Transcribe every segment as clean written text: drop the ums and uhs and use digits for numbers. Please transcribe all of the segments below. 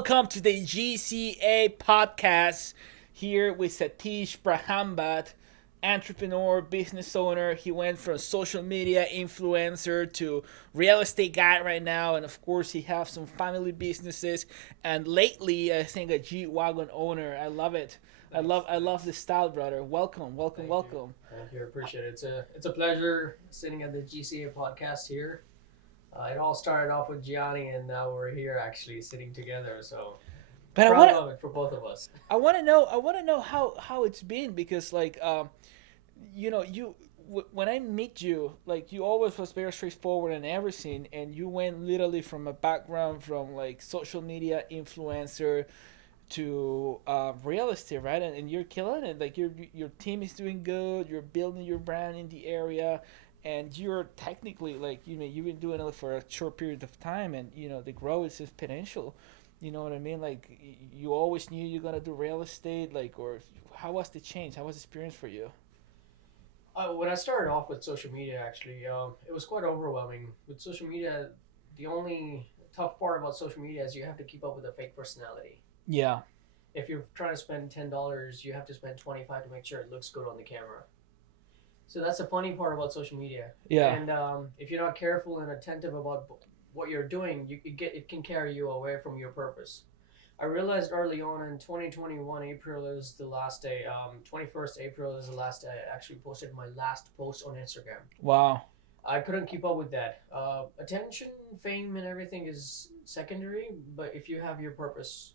Welcome to the GCA Podcast here with Satish Prahambat, entrepreneur, business owner. He went from social media influencer to real estate guy right now, and of course, he has some family businesses. And lately, I think a G wagon owner. I love it. I love the style, brother. Welcome, welcome, Thank you. welcome. Thank you. I appreciate it. It's a pleasure sitting at the GCA podcast here. It all started off with Gianni, and now we're here actually sitting together. So But I proud want of it for both of us. I want to know how it's been because when I meet you, like you always was very straightforward and everything, and you went literally from a background from like social media influencer to real estate, right? And you're killing it. Like your team is doing good. You're building your brand in the area, and you're technically like you've been doing it for a short period of time, and the growth is exponential. You know what I mean? Like you always knew you're gonna do real estate, like or how was the change? How was the experience for you? When I started off with social media, actually, it was quite overwhelming. With social media, the only tough part about social media is you have to keep up with a fake personality. Yeah, If you're trying to spend $10, you have to spend 25 to make sure it looks good on the camera. So that's the funny part about social media. yeah, And if you're not careful and attentive about what you're doing, it can carry you away from your purpose. I realized early on in 2021, April is the last day. 21st April is the last day I actually posted my last post on Instagram. wow. I couldn't keep up with that. Attention, fame, and everything is secondary, but if you have your purpose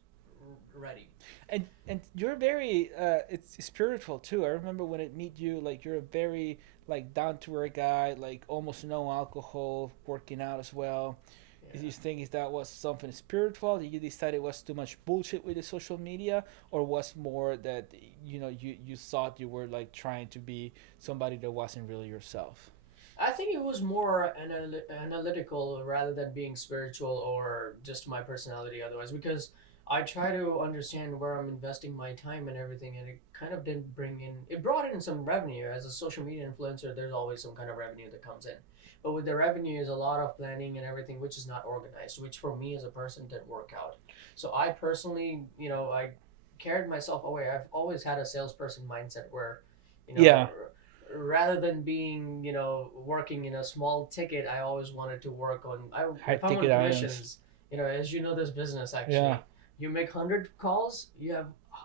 ready. And you're very it's spiritual too. I remember when I meet you, like you're a very like down to earth guy, like almost no alcohol, working out as well. Is Yeah. you think is that was something spiritual? Did you decide it was too much bullshit with the social media, or was more that you thought you were like trying to be somebody that wasn't really yourself? I think it was more analytical rather than being spiritual or just my personality otherwise because I try to understand where I'm investing my time and everything and it kind of didn't bring in it brought in some revenue as a social media influencer there's always some kind of revenue that comes in. But with the revenue is a lot of planning and everything which is not organized, which for me as a person didn't work out. So I personally, I carried myself away. I've always had a salesperson mindset where, you Yeah, know, rather than being working in a small ticket, I always wanted to work on high if I'm on ticket items. commissions, as you know this business Yeah, actually, you make 100 calls,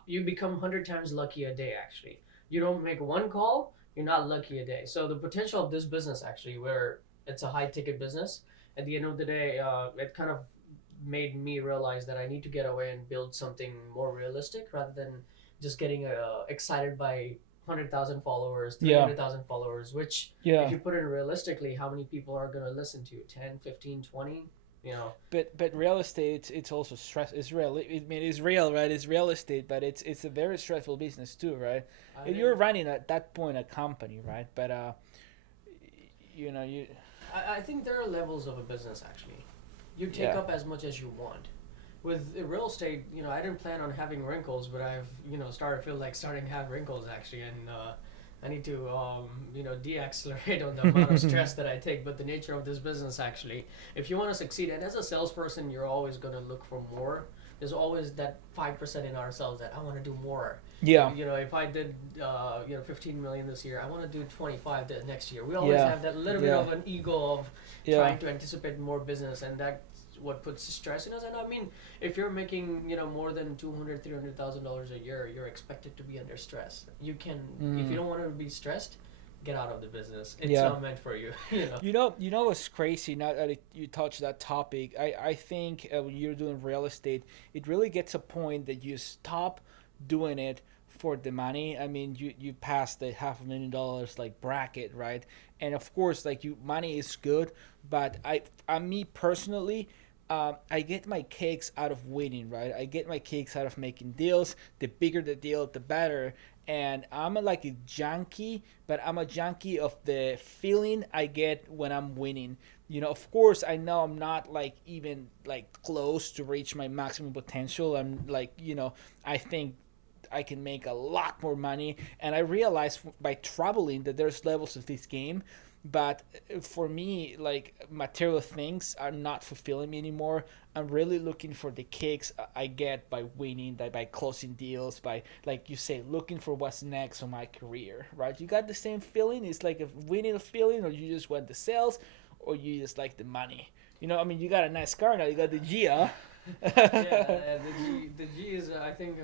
you become 100 times lucky a day actually. You don't make one call, you're not lucky a day. So the potential of this business actually, where it's a high ticket business, at the end of the day, it kind of made me realize that I need to get away and build something more realistic rather than just getting excited by 100,000 followers, yeah, 300,000 followers, which if yeah. you put it realistically, how many people are going to listen to you? 10, 15, 20? You know, But real estate it's also stress. It's real. I mean it's real, right? It's real estate, but it's a very stressful business too, right? I And mean, you're running at that point a company, right? But you I think there are levels of a business actually. You take yeah. up as much as you want. With real estate, I didn't plan on having wrinkles, but I've, started feel like starting to have wrinkles actually, and I need to, de-accelerate on the amount of stress that I take. But the nature of this business actually, if you want to succeed, and as a salesperson, you're always gonna look for more. There's always that 5% in ourselves that I want to do more. Yeah. If I did, 15 million this year, I want to do 25 the next year. We always Yeah. have that little bit Yeah. of an ego of Yeah. trying to anticipate more business, and that's what puts stress in us. And I mean, if you're making more than 200, $300,000 a year, you're expected to be under stress. You can, if you don't want to be stressed, get out of the business. It's Yeah. not meant for you. You know. You know what's crazy? Now that you touched that topic, I think when you're doing real estate, it really gets a point that you stop doing it for the money. I mean, you pass the $500,000 like bracket, right? And of course, like money is good, but me personally, I get my kicks out of winning, right? I get my kicks out of making deals. The bigger the deal, the better. And I'm like a junkie, but I'm a junkie of the feeling I get when I'm winning. Of course, I know I'm not like even like close to reach my maximum potential. I'm like, I think I can make a lot more money. And I realized by traveling that there's levels of this game But for me, like material things are not fulfilling me anymore. I'm really looking for the kicks I get by winning, by closing deals, by, like you say, looking for what's next on my career, right? You got the same feeling? It's like a winning a feeling, or you just want the sales, or you just like the money. I mean, you got a nice car now. You got the Gia. Yeah, the G is I think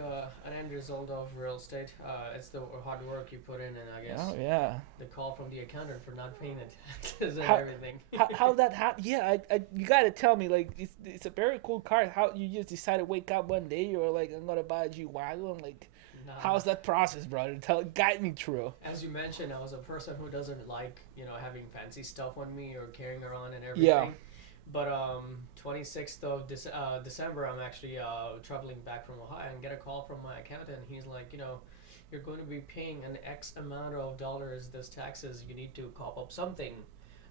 an end result of real estate. It's the hard work you put in, and I guess Oh yeah. the call from the accountant for not paying the taxes and How everything. how that happened? Yeah, you gotta tell me. Like, it's a very cool car. How you just decided to wake up one day, you were like, I'm gonna buy a G wagon. Like, Nah. how's that process, brother? Guide me through. As you mentioned, I was a person who doesn't like having fancy stuff on me or carrying around and Yeah. everything. But 26th of December, I'm actually traveling back from Ohio and get a call from my accountant. He's like, you're going to be paying an X amount of dollars this taxes. You need to cop up something.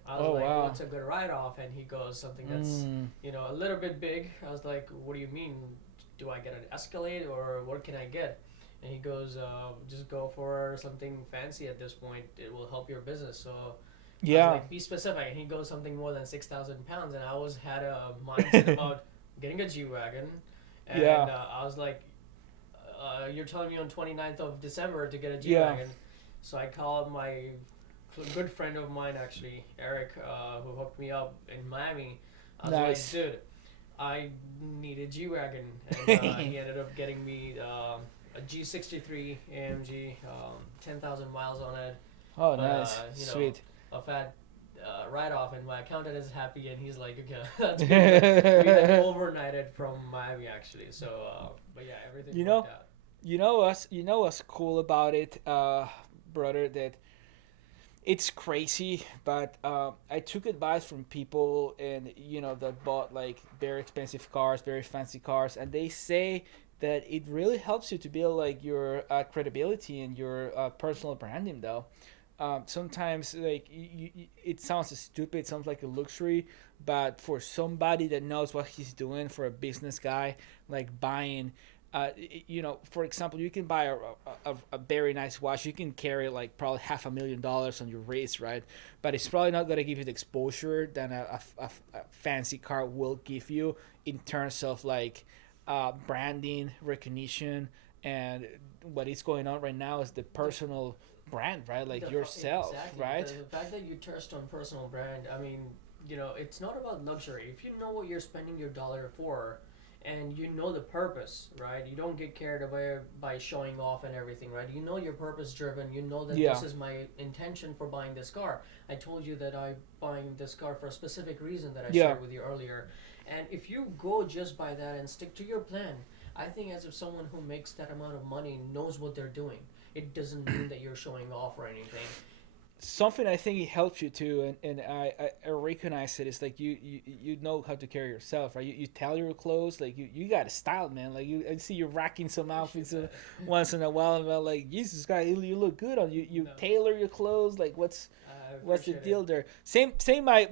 I was Oh like, wow. what's a good write off? And he goes, something that's Mm, a little bit big. I was like, what do you mean? Do I get an Escalade or what can I get? And he goes, just go for something fancy at this point. It will help your business. So I was yeah. like, be specific. And he goes something more than 6,000 pounds. And I always had a mindset about getting a G wagon. And Yeah. I was like, you're telling me on 29th of December to get a G Yeah. wagon. So I called my good friend of mine, actually, Eric, who hooked me up in Miami. I was Nice. like, dude, I need a G wagon. And he ended up getting me a G63 AMG, 10,000 miles on it. Oh, But, nice. Sweet. a fat write off, and my accountant is happy, and he's like, okay, that's good. We had overnighted from Miami, actually. So, but yeah, everything You worked know, out. what's cool about it, brother, that it's crazy, but I took advice from people, and that bought like very expensive cars, very fancy cars, and they say that it really helps you to build like your credibility and your personal branding. Though sometimes, like, it sounds stupid, it sounds like a luxury, but for somebody that knows what he's doing, for a business guy, like buying for example, you can buy a very nice watch. You can carry like probably $500,000 on your wrist, right? But it's probably not going to give you the exposure that a fancy car will give you in terms of like branding, recognition, and what is going on right now is the personal brand, right? Like yourself, Exactly. right? The fact that you touched on personal brand, I mean, it's not about luxury. If you know what you're spending your dollar for, and you know the purpose, right? You don't get carried away by showing off and everything, right? You know you're purpose driven. You know that Yeah. this is my intention for buying this car. I told you that I'm buying this car for a specific reason that I Yeah. shared with you earlier. And if you go just by that and stick to your plan, I think as if someone who makes that amount of money knows what they're doing. It doesn't mean that you're showing off or anything. Something I think it helps you too, and I recognize it. It's like you know how to carry yourself, right? You tailor your clothes, like you got a style, man. Like I see you rocking some outfits once in a while, and I'm like, Jesus Christ, you look good on you. You No. tailor your clothes, like what's I what's the appreciate deal it. there? Same my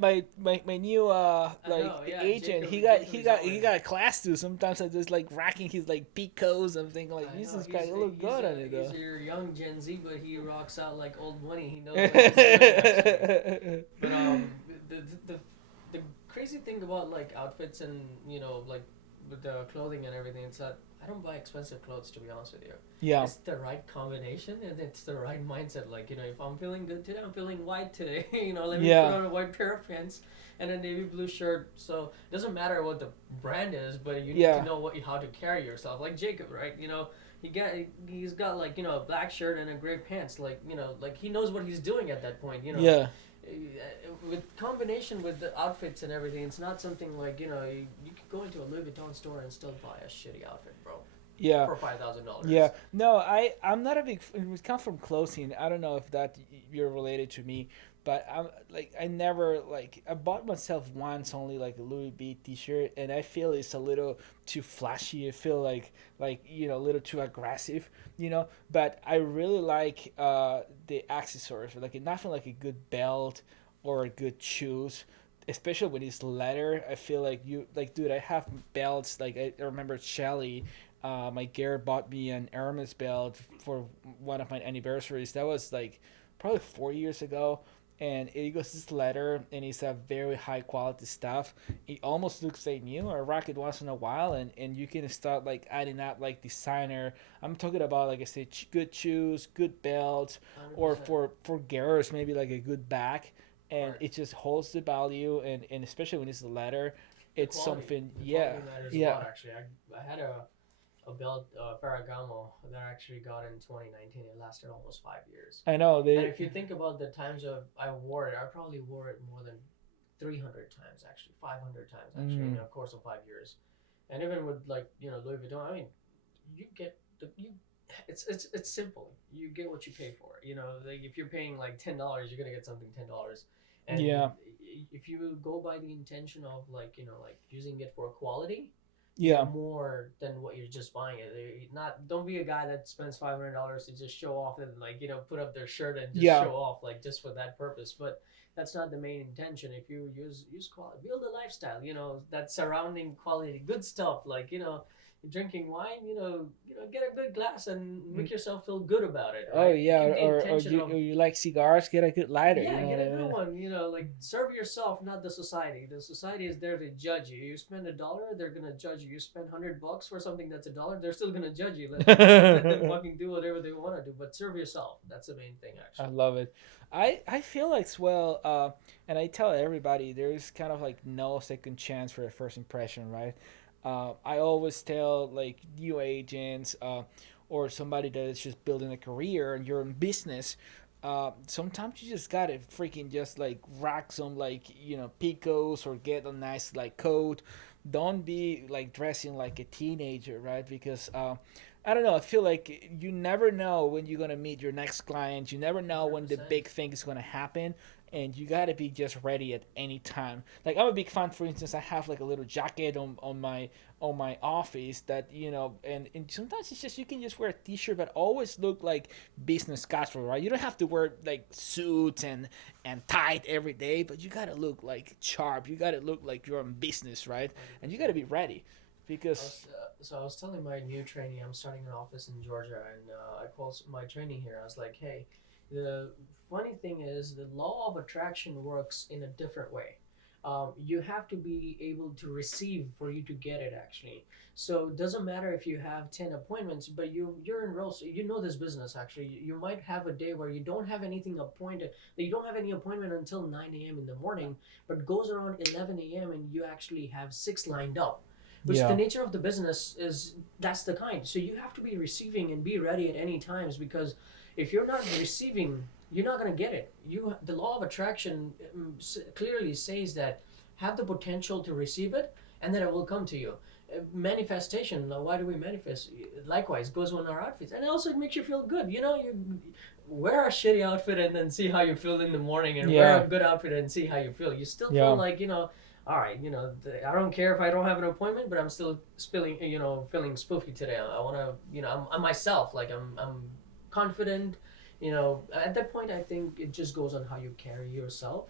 new like know, yeah, agent. Jacob- He got Jacob he is got he always- got a class too. Sometimes I just like rocking his like picos. I'm thinking like, I know, Jesus Christ, you look he's good on it though. He's your young Gen Z, but he rocks out like old money. He knows what he's doing, actually. But the crazy thing about like outfits and like with the clothing and everything, it's that I don't buy expensive clothes, to be honest with you. Yeah. It's the right combination and it's the right mindset. Like if I'm feeling good today, I'm feeling white today. Let me Yeah. put on a white pair of pants and a navy blue shirt. So it doesn't matter what the brand is, but you need Yeah. to know how to carry yourself. Like Jacob, right? He's got like a black shirt and a gray pants. Like like he knows what he's doing at that point. Yeah. With combination with the outfits and everything, it's not something like you could go into a Louis Vuitton store and still buy a shitty outfit, bro, Yeah. for $5,000. Yeah, no, I'm not a big. We come from clothing. I don't know if that you're related to me, but I'm like I never like I bought myself once only like a Louis V T-shirt, and I feel it's a little too flashy. I feel like a little too aggressive, But I really like the accessories, like nothing like a good belt or a good shoes. Especially when it's leather, I feel like dude. I have belts. Like I remember Shelly, my Garrett bought me an Hermes belt for one of my anniversaries. That was like probably 4 years ago, and it goes this leather, and it's a very high quality stuff. It almost looks like new. I rock it once in a while, and you can start like adding up like designer. I'm talking about, like I said, good shoes, good belts, or 100%. for girls maybe like a good bag, and Right. it just holds the value, and especially when it's the leather, The it's quality. something. The Yeah, quality matters a yeah. lot, actually. I had a belt, Ferragamo, that I actually got in 2019. It lasted almost 5 years. I know And they. if you think about the times of I wore it, I probably wore it more than 300 times, actually, 500 times, actually, in Mm, a course of 5 years. And even with, like, Louis Vuitton, I mean, you get it's simple. You get what you pay for. Like, if you're paying like $10, you're gonna get something $10. And yeah, if you go by the intention of, like, like using it for quality, you get yeah, more than what you're just buying it. Not Don't be a guy that spends $500 to just show off and, like, put up their shirt and just yeah. show off, like, just for that purpose. But that's not the main intention. If you use quality, build a lifestyle. That surrounding quality, good stuff. Like, drinking wine. Get a good glass and Mm, make yourself feel good about it. oh Right? yeah, Keep the intention or of, you like cigars? Get a good lighter. You yeah, know get what a I good mean? one. Like, serve yourself, not the society. The society is there to judge you. You spend $1, they're gonna judge you. You spend $100 for something that's $1, they're still gonna judge you. Let them fucking do whatever they want to do, but serve yourself. That's the main thing, I actually. love it. I feel like as well, and I tell everybody there's kind of like no second chance for a first impression, right? I always tell like new agents, or somebody that is just building a career and you're in business. Sometimes you just gotta freaking just like rack some like picos or get a nice like coat. Don't be like dressing like a teenager, right? Because I don't know. I feel like you never know when you're gonna meet your next client. You never know when the 100%. big thing is gonna happen, and you gotta be just ready at any time. Like I'm a big fan. For instance, I have like a little jacket on my office that and sometimes it's just you can just wear a t-shirt, but always look like business casual, right? You don't have to wear like suits and tight every day, but you gotta look like sharp. You gotta look like you're in business, right? And you gotta 100%. be ready because So I was telling my new trainee, I'm starting an office in Georgia, and I called my trainee here. I was like, hey, the funny thing is the law of attraction works in a different way. You have to be able to receive for you to get it, actually. So it doesn't matter if you have 10 appointments, but you're enrolled. So you know this business, actually. You might have a day where you don't have anything appointed. You don't have any appointment until 9 a.m. in the morning, but goes around 11 a.m. and you actually have six lined up, which the yeah, nature of the business is, that's the kind. So you have to be receiving and be ready at any times, because if you're not receiving, you're not going to get it. The law of attraction clearly says that have the potential to receive it, and then it will come to you. Manifestation, why do we manifest? Likewise goes on our outfits, and also it makes you feel good. You wear a shitty outfit and then see how you feel in the morning, and wear yeah, a good outfit and see how you feel. You still feel yeah. like, all right, I don't care if I don't have an appointment, but I'm still feeling spoofy today. I want to, I'm myself. Like, I'm confident. At that point, I think it just goes on how you carry yourself,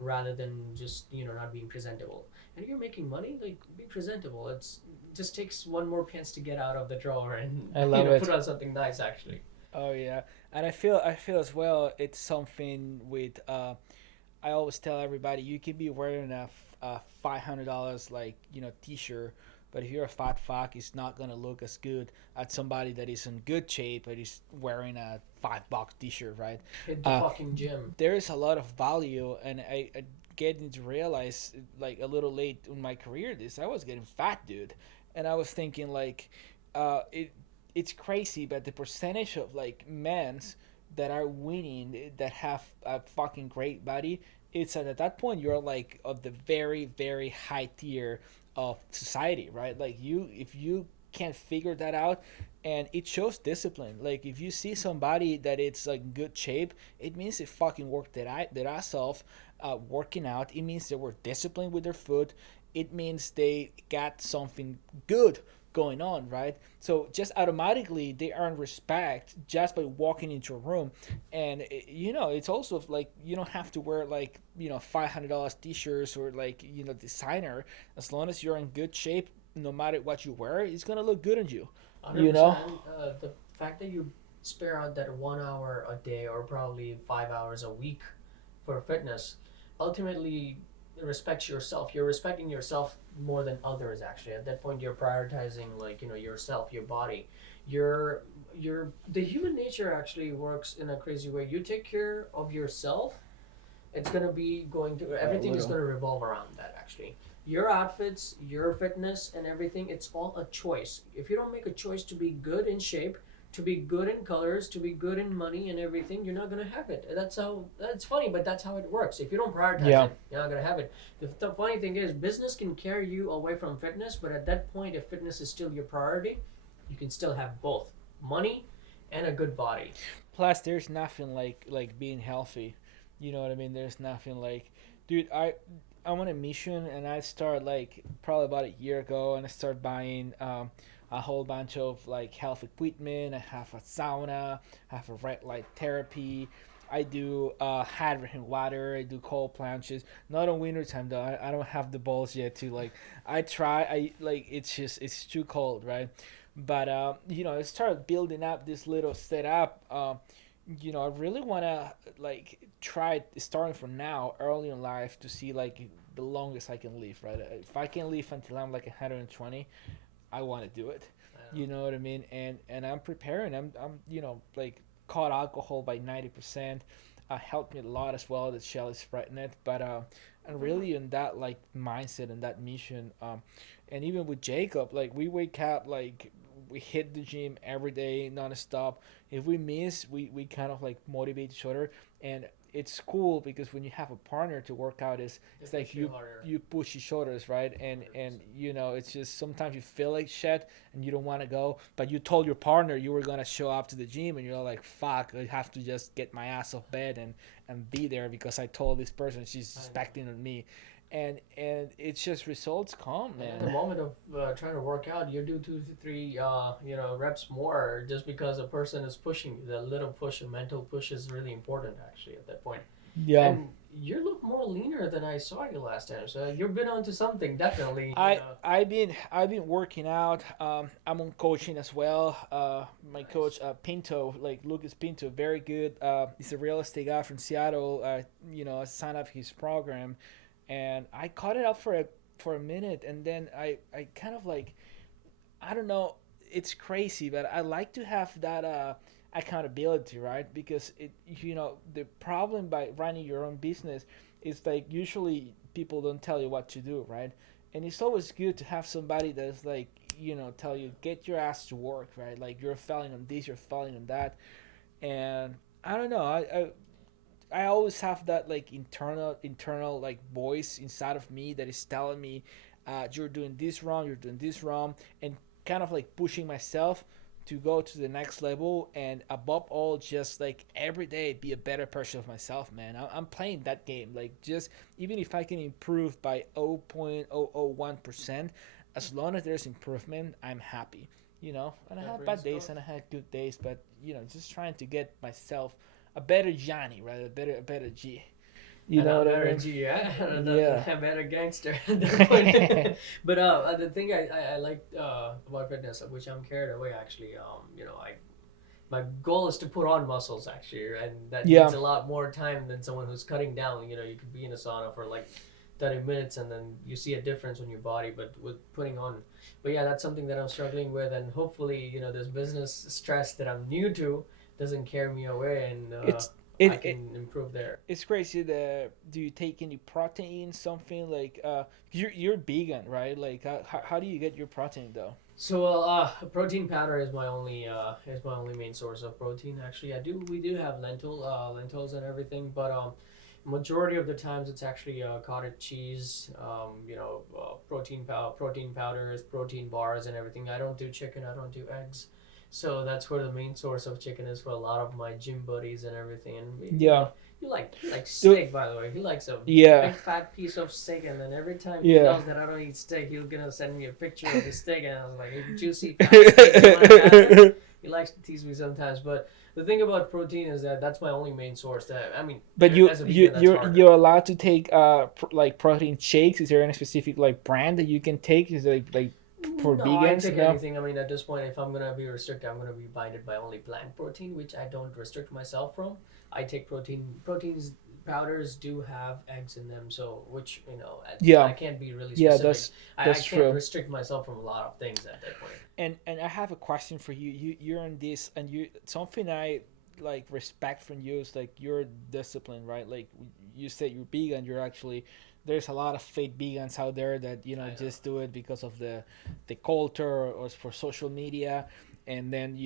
rather than just, not being presentable. And if you're making money, like, be presentable. It just takes one more pants to get out of the drawer and, I love it. put on something nice, actually. Oh yeah, and I feel as well. It's something with. I always tell everybody you can be wearing a $500 like t-shirt, but if you're a fat fuck, it's not gonna look as good as somebody that is in good shape but is wearing a $5 t-shirt, right? Hit the Uh, fucking gym. there is a lot of value, and I getting to realize like a little late in my career this I was getting fat, dude, and I was thinking like, it's crazy, but the percentage of like men's that are winning that have a fucking great body, it's at that point you're like of the very very high tier of society, right? Like you if you can't figure that out, and it shows discipline. Like if you see somebody that it's like in good shape, it means they fucking worked their ass off, working out. It means they were disciplined with their food. It means they got something good going on, right? So just automatically they earn respect just by walking into a room, and it's also like you don't have to wear like $500 t-shirts or like designer. As long as you're in good shape, no matter what you wear, it's gonna look good on you. You know? 100%. The fact that you spare out that 1 hour a day, or probably 5 hours a week, for fitness ultimately respects yourself. You're respecting yourself more than others actually. At that point you're prioritizing like, yourself, your body. The human nature actually works in a crazy way. You take care of yourself, it's gonna be going to everything is gonna revolve around that actually. Your outfits, your fitness, and everything, it's all a choice. If you don't make a choice to be good in shape, to be good in colors, to be good in money and everything, you're not gonna have it. That's funny, but that's how it works. If you don't prioritize it, you're not gonna have it. The funny thing is, business can carry you away from fitness, but at that point, if fitness is still your priority, you can still have both money and a good body. Plus, there's nothing like being healthy. You know what I mean? There's nothing like, dude. I'm on a mission, and I started like probably about a year ago, and I started buying a whole bunch of like health equipment. I have a sauna, I have a red light therapy. I do hydrogen water. I do cold plunges. Not on winter time though. I don't have the balls yet to like. I try. I like. It's too cold, right? But I started building up this little setup. I really wanna like try starting from now, early in life, to see like the longest I can live. Right? If I can live until I'm like 120, I want to do it. You know what I mean? And I'm preparing. I'm like caught alcohol by 90%. Helped me a lot as well. That Shell is spreading it, but and really in that like mindset and that mission. And even with Jacob, like we wake up like we hit the gym every day nonstop. If we miss, we kind of like motivate each other, and it's cool because when you have a partner to work out, it's like you push each other's, right? And it's just sometimes you feel like shit and you don't want to go, but you told your partner you were gonna show up to the gym, and you're like, fuck, I have to just get my ass off bed and be there because I told this person she's expecting on me. And it's just results come, man. In the moment of trying to work out, you do 2 to 3 reps more just because a person is pushing you. The little push, a mental push, is really important actually at that point. Yeah. And you look more leaner than I saw you last time, so you've been onto something definitely. I've been working out. I'm on coaching as well. My Nice. coach Pinto, like Lucas Pinto, very good. He's a real estate guy from Seattle. I signed up his program, and I caught it up for a minute, and then I kind of like, I don't know, it's crazy, but I like to have that accountability, right? Because the problem by running your own business is like usually people don't tell you what to do, right? And it's always good to have somebody that's like, tell you, get your ass to work, right? Like you're failing on this, you're failing on that. And I don't know, I always have that like internal like voice inside of me that is telling me, you're doing this wrong, you're doing this wrong, and kind of like pushing myself to go to the next level, and above all, just like every day be a better person of myself, man. I'm playing that game, like just even if I can improve by 0.001%, as long as there's improvement, I'm happy. And I have bad days and I had good days, but just trying to get myself a better Gianni, right? A better G. You know what I mean? G, yeah. Yeah. A better gangster at that point. But the thing I like about fitness, which I'm carried away actually, my goal is to put on muscles actually, and that needs a lot more time than someone who's cutting down. You could be in a sauna for like 30 minutes and then you see a difference on your body, but with putting on. But yeah, that's something that I'm struggling with, and hopefully, this business stress that I'm new to doesn't carry me away, and I can improve there. It's crazy. Do you take any protein, something like you're vegan, right? Like how do you get your protein though? So protein powder is my only main source of protein. Actually, we do have lentils and everything, but majority of the times it's actually cottage cheese, protein powders, protein bars, and everything. I don't do chicken. I don't do eggs. So that's where the main source of chicken is for a lot of my gym buddies and everything. And you like steak, by the way. He likes a big fat piece of steak, and then every time he knows that I don't eat steak, he's gonna send me a picture of the steak, and I was like, hey, juicy fat steak. You wanna have it? He likes to tease me sometimes, but the thing about protein is that that's my only main source. But as a vegan, you're allowed to take like protein shakes. Is there any specific like brand that you can take? Is it like for no, vegans? I take anything. I mean, at this point, if I'm gonna be restricted, I'm gonna be binded by only plant protein, which I don't restrict myself from. I take proteins powders do have eggs in them, so which I Yeah, can't be really yeah, specific. I that's can't true. restrict myself from a lot of things at that point. And I have a question for you. You're in this, and you something I like respect from you is like your discipline, right? Like you said, you're vegan. You're actually there's a lot of fake vegans out there that I know. just do it because of the culture or for social media, and then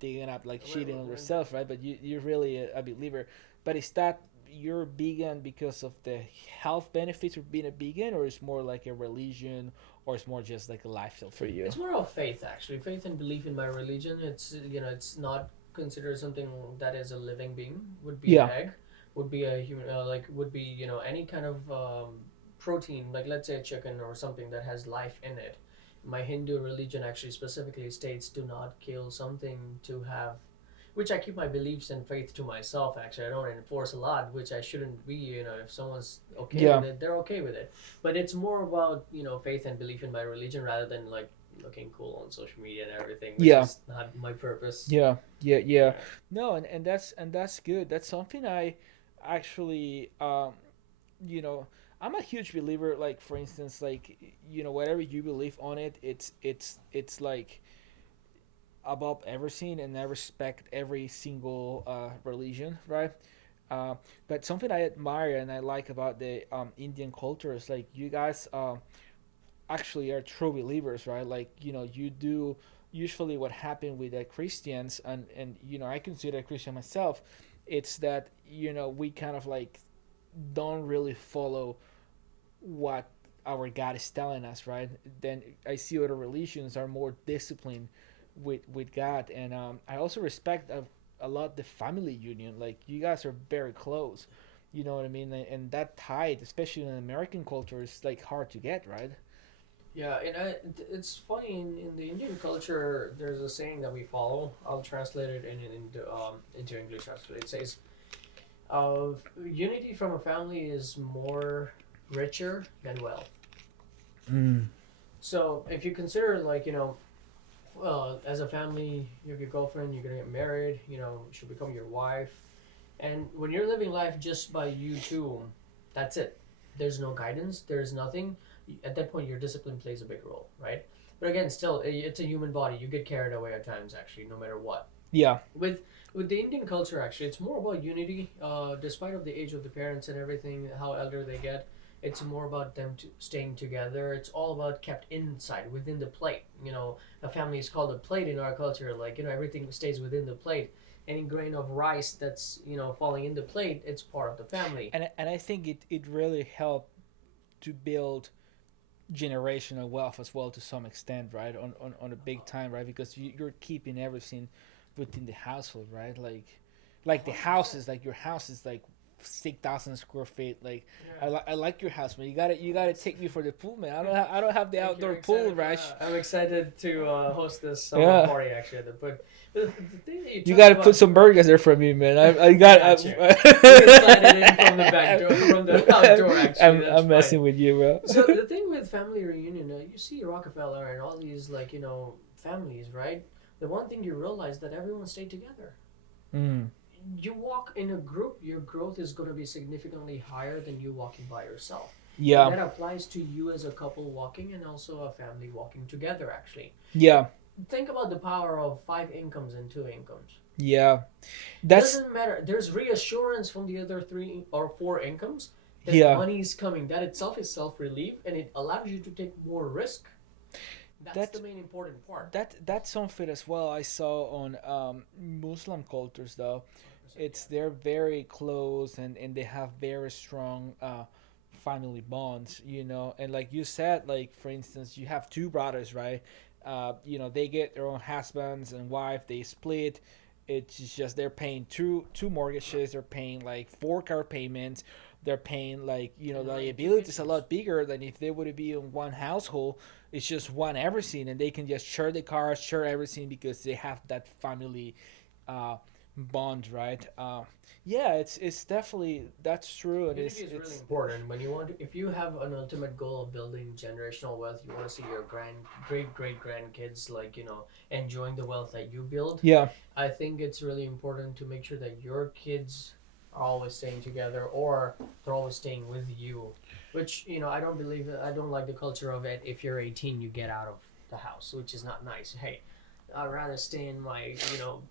they end up like cheating on When themselves, right? But you're really a believer. But is that you're vegan because of the health benefits of being a vegan, or is more like a religion, or it's more just like a lifestyle for you? It's more of faith, actually. Faith and belief in my religion. It's not considered something that is a living being. Would be an Yeah. egg, would be a human, would be any kind of protein, like let's say a chicken or something that has life in it. My Hindu religion actually specifically states do not kill something to have, which I keep my beliefs and faith to myself. Actually, I don't enforce a lot, which I shouldn't be. If someone's okay Yeah. with it, they're okay with it. But it's more about faith and belief in my religion rather than like looking cool on social media and everything, which Yeah. is not my purpose. Yeah. Yeah. Yeah. Yeah. No, and that's good. That's something I actually you know I'm a huge believer. Like for instance, like whatever you believe on it, it's like above everything, and I respect every single religion, right? Uh, but something I admire and I like about the Indian culture is like you guys actually are true believers, right? Like you do usually what happened with the Christians, and I consider a Christian myself. It's that we kind of like don't really follow what our God is telling us, right? Then I see other religions are more disciplined with God, and I also respect a lot the family union. Like you guys are very close, you know what I mean? And that tied, especially in American culture, is like hard to get, right? Yeah, and it's funny in the Indian culture. There's a saying that we follow. I'll translate it into English. Actually, it says, unity from a family is more richer than wealth." Mm. So if you consider like well, as a family, you have your girlfriend, you're gonna get married. She'll become your wife, and when you're living life just by you two, that's it. There's no guidance. There's nothing. At that point, your discipline plays a big role, right? But again, still, it's a human body. You get carried away at times, actually, no matter what. Yeah. With with the Indian culture, actually, it's more about unity. Despite of the age of the parents and everything, how elder they get, it's more about them staying together. It's all about kept inside within the plate. A family is called a plate in our culture. Like everything stays within the plate. Any grain of rice that's falling in the plate, it's part of the family. And I think it really helped to build generational wealth as well to some extent, right? On a big time, right? Because you're keeping everything within the household, right? Like the houses, like your house is like 6,000 square feet. Like Yeah. I like your house, man. You gotta take me for the pool, man. I don't have the Thank you. outdoor I'm pool, excited for right? that. I'm excited to host this summer Yeah. party actually. But the thing that you You talked gotta put about, some burgers there for me, man. I I got. got you. You can slide it in from the back door, from the outdoor. Actually, that's I'm messing fine. with you, bro. So the thing with family reunion, you see Rockefeller and all these families, right? The one thing you realize that everyone stayed together. Mm. You walk in a group, your growth is going to be significantly higher than you walking by yourself. And Yeah. that applies to you as a couple walking and also a family walking together, actually. Yeah. Think about the power of 5 incomes and 2 incomes. Yeah. It That's doesn't matter. There's reassurance from the other 3 or 4 incomes that yeah. money is coming. That itself is self relief and it allows you to take more risk. That's That the main important part. that's something as well I saw on Muslim cultures though. 100%, It's they're very close, and they have very strong family bonds, and like you said, like for instance, you have two brothers, right? They get their own husbands and wife, they split. It's just they're paying two mortgages, they're paying like 4 car payments, they're paying like and the running two liability is a kitchens. lot bigger than if they would be in one household. It's just one everything, and they can just share the cars, share everything because they have that family uh, bond, right? Yeah, it's definitely that's true, and Unity it's is really it's important when if you have an ultimate goal of building generational wealth, you want to see your great grandkids enjoying the wealth that you build. yeah. I think it's really important to make sure that your kids are always staying together, or they're always staying with you. Which, I don't like the culture of it. If you're 18, you get out of the house, which is not nice. Hey, I'd rather stay in my,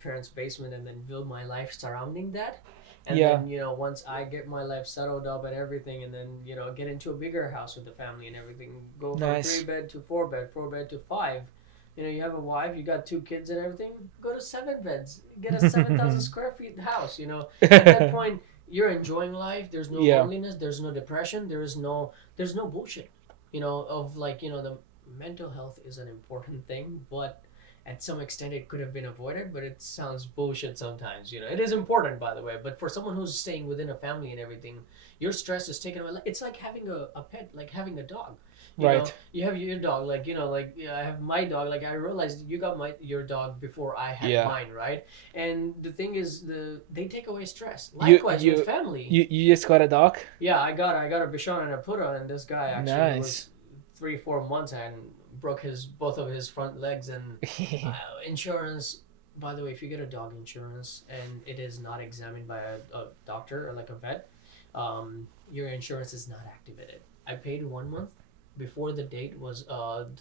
parents' basement and then build my life surrounding that. And Yeah. then, once I get my life settled up and everything, and then, get into a bigger house with the family and everything, go from Nice. 3 bed to 4 bed, 4 bed to five. You have a wife, you got 2 kids and everything, go to 7 beds, get a 7,000 square feet house. At that point, you're enjoying life. There's no Yeah. loneliness, there's no depression, there's no bullshit. Of like, the mental health is an important thing, but at some extent it could have been avoided, but it sounds bullshit sometimes. It is important, by the way, but for someone who's staying within a family and everything, your stress is taken away. It's like having a pet, like having a dog. Right. You have your dog, like, I have my dog. Like, I realized you got your dog before I had Yeah. mine, right? And the thing is, they take away stress. You Likewise you with family. you just got a dog? Yeah, I got a Bichon and a Poodle, and this guy actually Nice. was 3-4 months and broke both of his front legs. And insurance, by the way, if you get a dog insurance and it is not examined by a doctor or like a vet, your insurance is not activated. I paid 1 month before the date was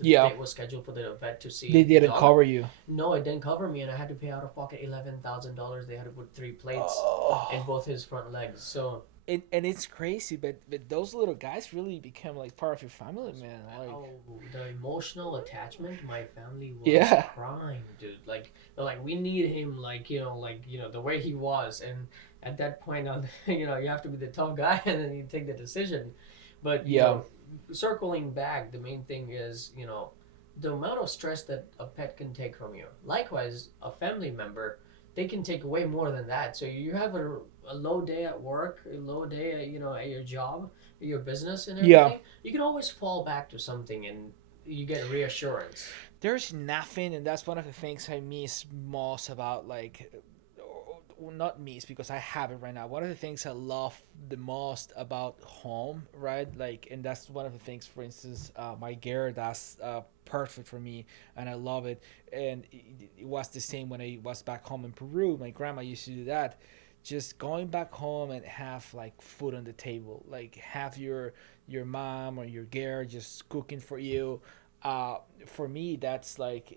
Yeah. date was scheduled for the vet to see They the didn't dog. cover you. No, it didn't cover me, and I had to pay out of pocket $11,000. They had to put 3 plates in Oh. both his front legs. So And it's crazy, but those little guys really become like part of your family, man. Like, the emotional attachment, my family was Yeah. crying, dude. Like, they're like, we need him, like, the way he was. And at that point, you have to be the tough guy, and then you take the decision. But Yeah. Circling back, the main thing is, the amount of stress that a pet can take from you. Likewise, a family member, they can take way more than that. So you have a low day at work, a low day at, at your job, your business and everything. Yeah. You can always fall back to something and you get reassurance. There's nothing, and that's one of the things I miss most about, like, not miss because I have it right now. One of the things I love the most about home, right? Like, and that's one of the things, for instance, my gear, that's perfect for me, and I love it. And it was the same when I was back home in Peru. My grandma used to do that. Just going back home and have like food on the table, like have your mom or your gear just cooking for you. For me, that's like,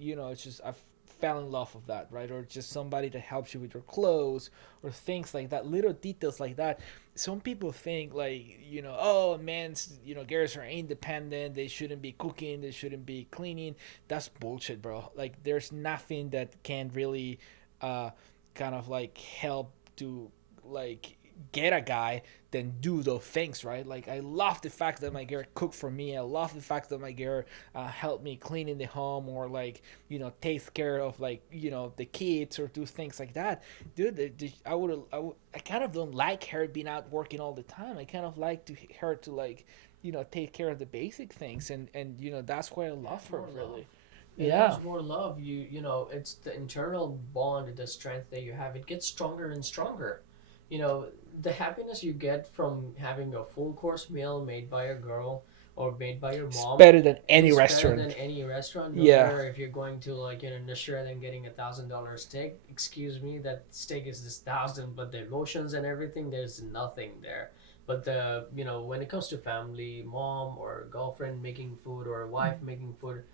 it's just I fell in love with that, right? Or just somebody that helps you with your clothes or things like that, little details like that. Some people think like, oh, men's, girls are independent, they shouldn't be cooking, they shouldn't be cleaning. That's bullshit, bro. Like, there's nothing that can really kind of like help to like get a guy then do those things, right? Like, I love the fact that my girl cooked for me. I love the fact that my girl helped me clean in the home, or like, takes care of like, the kids, or do things like that. Dude, I kind of don't like her being out working all the time. I kind of like her to like, take care of the basic things, and that's why I love her, really. It Yeah. has more love. It's the internal bond, the strength that you have. It gets stronger and stronger. The happiness you get from having a full course meal made by a girl or made by your It's mom better than any is restaurant. better than any restaurant. No Yeah. matter if you're going to like Nashira and getting $1,000 steak. Excuse me, that steak is this 1,000, but the emotions and everything, there's nothing there. But when it comes to family, mom or girlfriend making food or wife making food,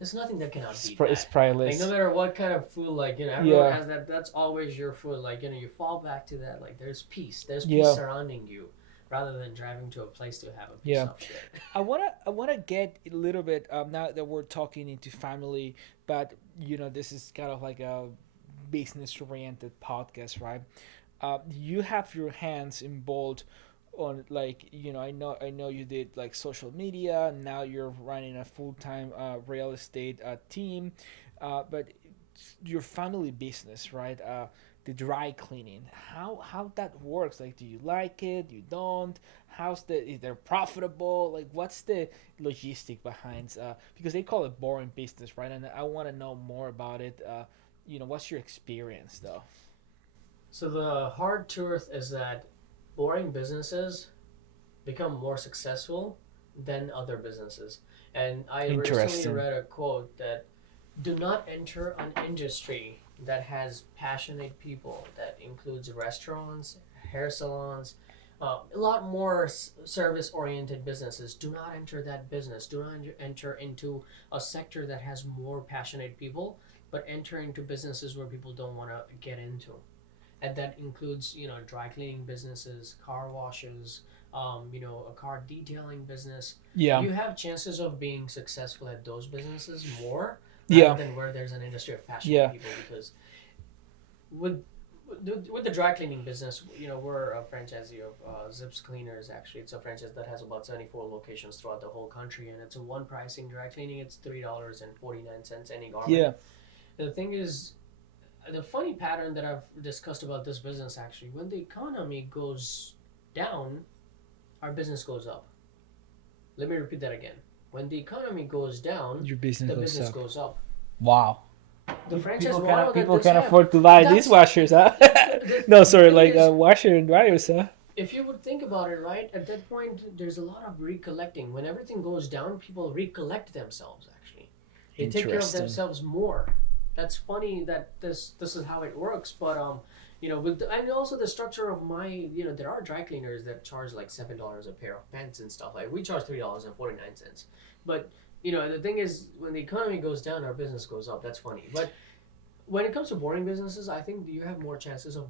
there's nothing that cannot beat It's that. priceless. Like, no matter what kind of food, like, everyone Yeah. has that. That's always your food. Like, you fall back to that. Like, there's peace. There's peace Yeah. surrounding you, rather than driving to a place to have a piece Yeah. of shit. I wanna get a little bit, now that we're talking into family, but this is kind of like a business oriented podcast, right? You have your hands involved on, like, I know you did like social media. Now you're running a full-time real estate team, but it's your family business, right? The dry cleaning, how that works? Like, do you like it, you don't? Is there profitable? Like, what's the logistic behind, because they call it boring business, right? And I want to know more about it. What's your experience though? So the hard truth is that boring businesses become more successful than other businesses. And I recently Interesting. read a quote that do not enter an industry that has passionate people. That includes restaurants, hair salons, a lot more service-oriented businesses. Do not enter that business. Do not enter into a sector that has more passionate people, but enter into businesses where people don't want to get into. And that includes, dry cleaning businesses, car washes, a car detailing business. Yeah. You have chances of being successful at those businesses more Yeah. rather than where there's an industry of passionate Yeah. people. Because with the dry cleaning business, we're a franchisee of Zips Cleaners. Actually, it's a franchise that has about 74 locations throughout the whole country, and it's a one pricing dry cleaning. It's $3.49 any garment. Yeah. The thing is, the funny pattern that I've discussed about this business, actually, when the economy goes down, our business goes up. Let me repeat that again. When the economy goes down, Your business the goes business up. goes up. Wow. The franchise People model can, that people this can have- afford to buy that's- dishwashers, huh? the No, sorry, thing like is- washer and dryers, huh? If you would think about it, right, at that point, there's a lot of recollecting. When everything goes down, people recollect themselves, actually. They take care of Interesting. themselves more. That's funny that this is how it works, but and also the structure of my, there are dry cleaners that charge like $7 a pair of pants and stuff. Like, we charge $3.49. But, the thing is, when the economy goes down, our business goes up. That's funny. But when it comes to boring businesses, I think you have more chances of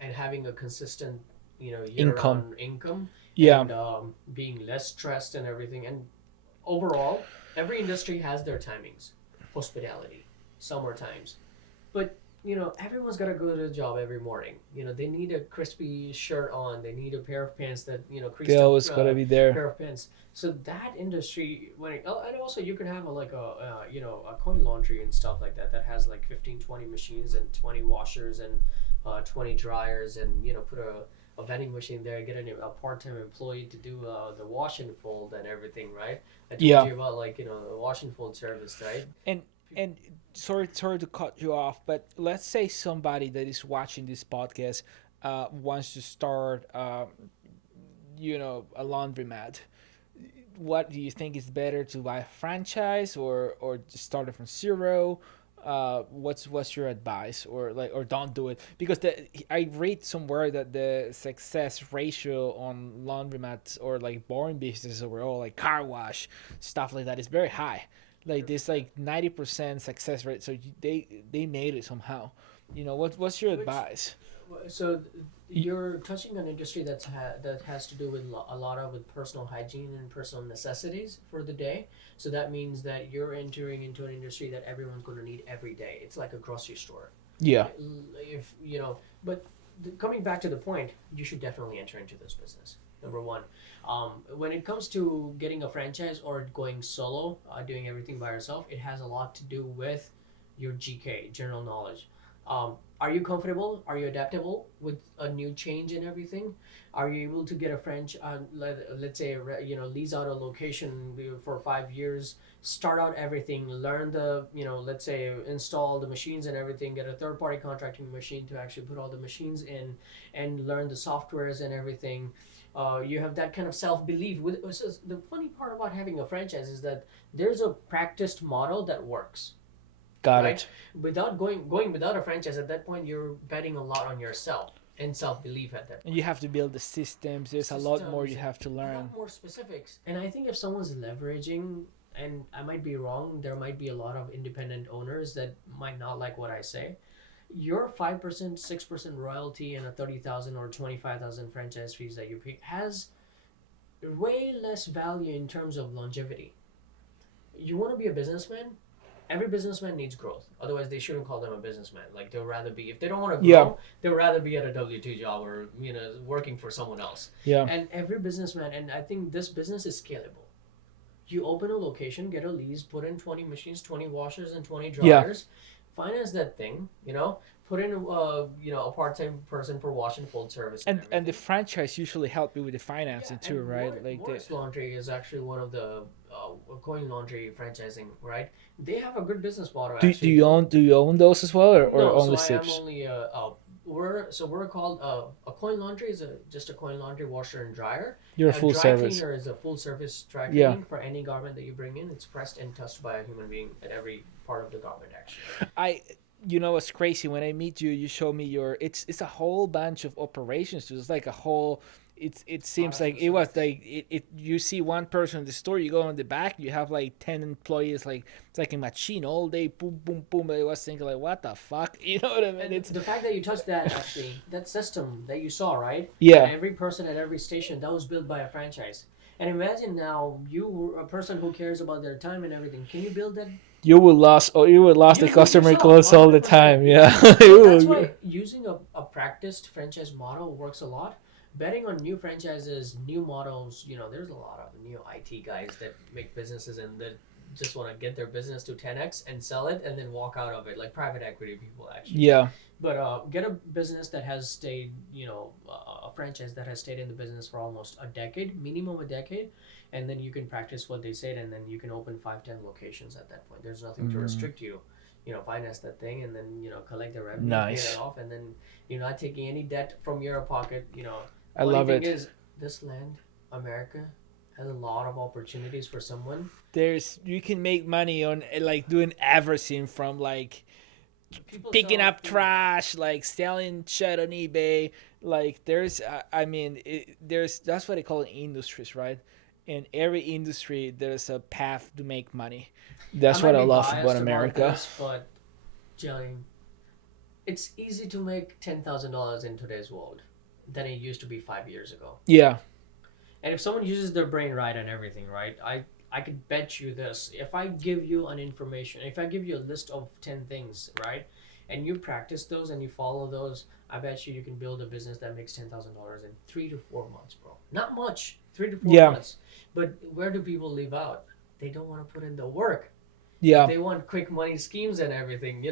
having a consistent, year-round income. Yeah. And being less stressed and everything. And overall, every industry has their timings. Hospitality, summer times. But, everyone's got to go to the job every morning. They need a crispy shirt on. They need a pair of pants that, creased They up, always gotta be there. pair of pants. So that industry, and also you can have a coin laundry and stuff like that has like 15, 20 machines and 20 washers and 20 dryers, and put a vending machine there, get a part-time employee to do the wash and fold and everything, right? I told Yeah. you about the wash and fold service, right? And sorry to cut you off, but let's say somebody that is watching this podcast wants to start, a laundromat. What do you think is better, to buy a franchise or just start it from zero? What's your advice, or don't do it? Because I read somewhere that the success ratio on laundromats or like boring businesses overall, like car wash, stuff like that, is very high. Like this, like 90% success rate. So they made it somehow. What's your advice? So you're touching on an industry that has to do with a lot of with personal hygiene and personal necessities for the day. So that means that you're entering into an industry that everyone's going to need every day. It's like a grocery store. Yeah. But coming back to the point, you should definitely enter into this business. Number one, when it comes to getting a franchise or going solo, doing everything by yourself, it has a lot to do with your GK, general knowledge. Are you comfortable? Are you adaptable with a new change and everything? Are you able to get a let's say, lease out a location for 5 years, start out everything, learn let's say, install the machines and everything, get a third-party contracting machine to actually put all the machines in, and learn the softwares and everything. You have that kind of self-belief. So the funny part about having a franchise is that there's a practiced model that works. Got Right? it. Without going without a franchise, at that point you're betting a lot on yourself and self-belief at that point. And you have to build the systems. There's a lot more you have to A learn. lot more specifics. And I think if someone's leveraging, and I might be wrong, there might be a lot of independent owners that might not like what I say. Your 5%, 6% royalty and a 30,000 or 25,000 franchise fees that you pay has way less value in terms of longevity. You want to be a businessman? Every businessman needs growth. Otherwise, they shouldn't call them a businessman. Like, they'll rather be, if they don't want to grow, Yeah. they'll rather be at a W-2 job or, working for someone else. Yeah. And every businessman, and I think this business is scalable. You open a location, get a lease, put in 20 machines, 20 washers, and 20 dryers, finance that thing, put in a part-time person for wash and fold service. And the everything. franchise usually help you with the financing too, and right? Morris Laundry is actually one of the coin laundry franchising, right? They have a good business model. do actually. you own those as well, or No, only so I am Sips? only we're called a coin laundry is just a coin laundry washer and dryer. You're a full dry service. cleaner is a full service dry Yeah. cleaning for any garment that you bring in. It's pressed and touched by a human being at every part of the garment, actually. you know, it's crazy. When I meet you, you show me your. It's a whole bunch of operations. So it's like a whole. It lot seems of like it was specifics. like you see one person in the store, you go in the back, you have like 10 employees, like it's like a machine all day, boom boom boom. I was thinking like, what the fuck, you know what I mean? And It's the fact that you touched that, actually, that system that you saw, right? And yeah. every person at every station, that was built by a franchise. And imagine now you were a person who cares about their time and everything. Can you build that? You will lost the You do it customer yourself, close all the 100%. time. Yeah. So You that's will- why using a practiced franchise model works a lot. Betting on new franchises, new models, there's a lot of new IT guys that make businesses and that just want to get their business to 10x and sell it and then walk out of it, like private equity people actually. yeah. But get a business that has stayed, a franchise that has stayed in the business for almost a decade, minimum a decade, and then you can practice what they said, and then you can open 5, 10 locations at that point. There's nothing to restrict you. Finance that thing, and then collect the revenue, pay Nice. it off, and then you're not taking any debt from your pocket. I Funny love thing it. is, this land, America, has a lot of opportunities for someone. There's you can make money on like doing everything from like People picking sell up food. trash, like selling shit on eBay. Like there's, I mean, there's that's what they call it industries, right? In every industry, there's a path to make money. I That's what might I be love about biased about America. this, but Jelly, it's easy to make $10,000 in today's world than it used to be 5 years ago. Yeah, And if someone uses their brain right and everything, right, I could bet you this. If I give you an information, if I give you a list of 10 things, right, and you practice those and you follow those, I bet you can build a business that makes $10,000 in 3 to 4 months, bro. Not much, 3 to 4 yeah, months. But where do people leave out? They don't want to put in the work. yeah, They want quick money schemes and everything.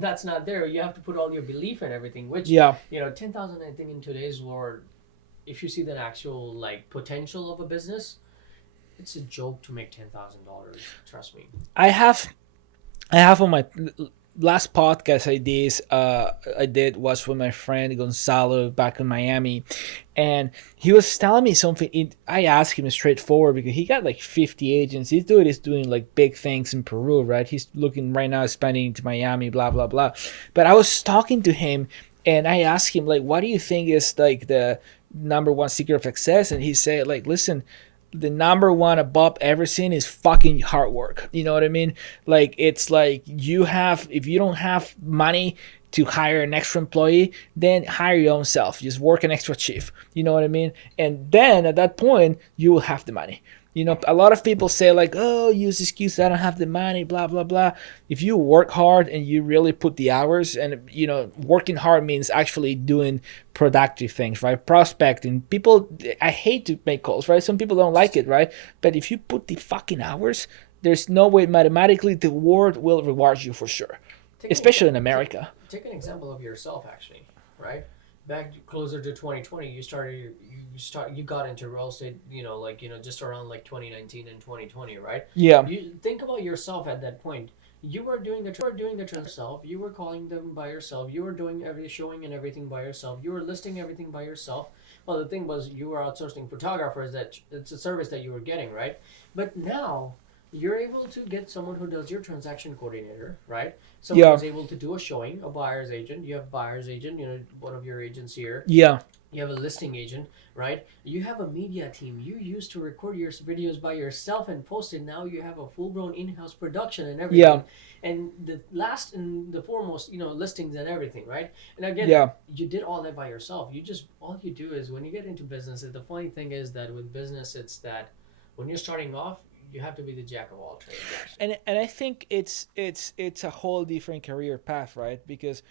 That's not there. You have to put all your belief and everything, which, yeah. 10,000, I think in today's world, if you see the actual like potential of a business, it's a joke to make $10,000. Trust me. I have I have on my last podcast I did was with my friend Gonzalo back in Miami, and he was telling me something. I asked him straightforward because he got like 50 agents. This dude is doing like big things in Peru, right? He's looking right now expanding to Miami, blah blah blah. But I was talking to him, and I asked him like, "What do you think is like the number one secret of success?" And he said like, "Listen, the number one above everything is fucking hard work." You know what I mean? Like it's like you have if you don't have money to hire an extra employee, then hire your own self. Just work an extra shift. You know what I mean? And then at that point, you will have the money. You know, a lot of people say like, "Oh, use excuse I don't have the money," blah blah blah. If you work hard and you really put the hours, and working hard means actually doing productive things, right? Prospecting. People, I hate to make calls, right? Some people don't like it, right? But if you put the fucking hours, there's no way mathematically the world will reward you for sure, Take an especially in example. America. Take an example of yourself, actually, right? Back closer to 2020, you got into real estate, just around like 2019 and 2020, right? Yeah, You think about yourself at that point. You were doing the trans yourself. You were calling them by yourself. You were doing every showing and everything by yourself. You were listing everything by yourself. Well, the thing was, you were outsourcing photographers. That it's a service that you were getting, right? But now you're able to get someone who does your transaction coordinator, right? Someone yeah, who's able to do a showing, a buyer's agent. You have buyer's agent, one of your agents here. yeah, You have a listing agent, right? You have a media team. You used to record your videos by yourself and post it. Now you have a full-blown in-house production and yeah, everything. And the last and the foremost, listings and everything, right? And again, yeah. you did all that by yourself. All you do is when you get into business, the funny thing is that with business, it's that when you're starting off, you have to be the jack of all trades, actually. And I think it's a whole different career path, right? Because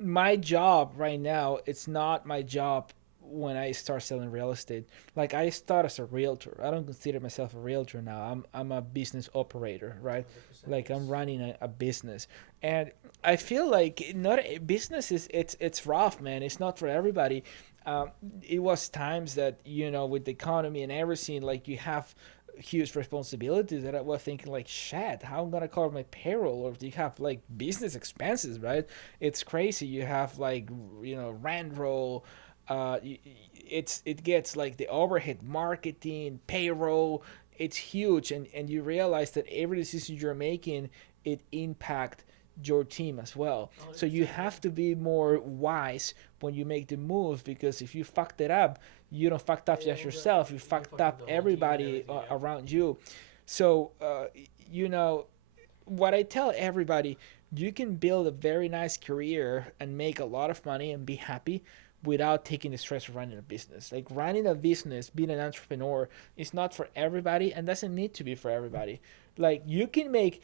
my job right now, it's not my job when I start selling real estate. Like I start as a realtor. I don't consider myself a realtor now. I'm a business operator, right? 100%, Like I'm yes. running a business, and I feel like not business is it's rough, man. It's not for everybody. It was times that with the economy and everything, like you have huge responsibilities that I was thinking like, shit, how I'm gonna cover my payroll, or do you have like business expenses, right? It's crazy. You have like rent roll, it gets like the overhead marketing, payroll. It's huge, and you realize that every decision you're making, it impact your team as well. So you 100%, yeah. have to be more wise when you make the moves, because if you fucked it up, you don't fucked up just yourself, you You fucked fucked up up the whole team and everybody everything, yeah. around you. So you know what I tell everybody, you can build a very nice career and make a lot of money and be happy without taking the stress of running a business. Like running a business, being an entrepreneur is not for everybody and doesn't need to be for everybody. Like you can make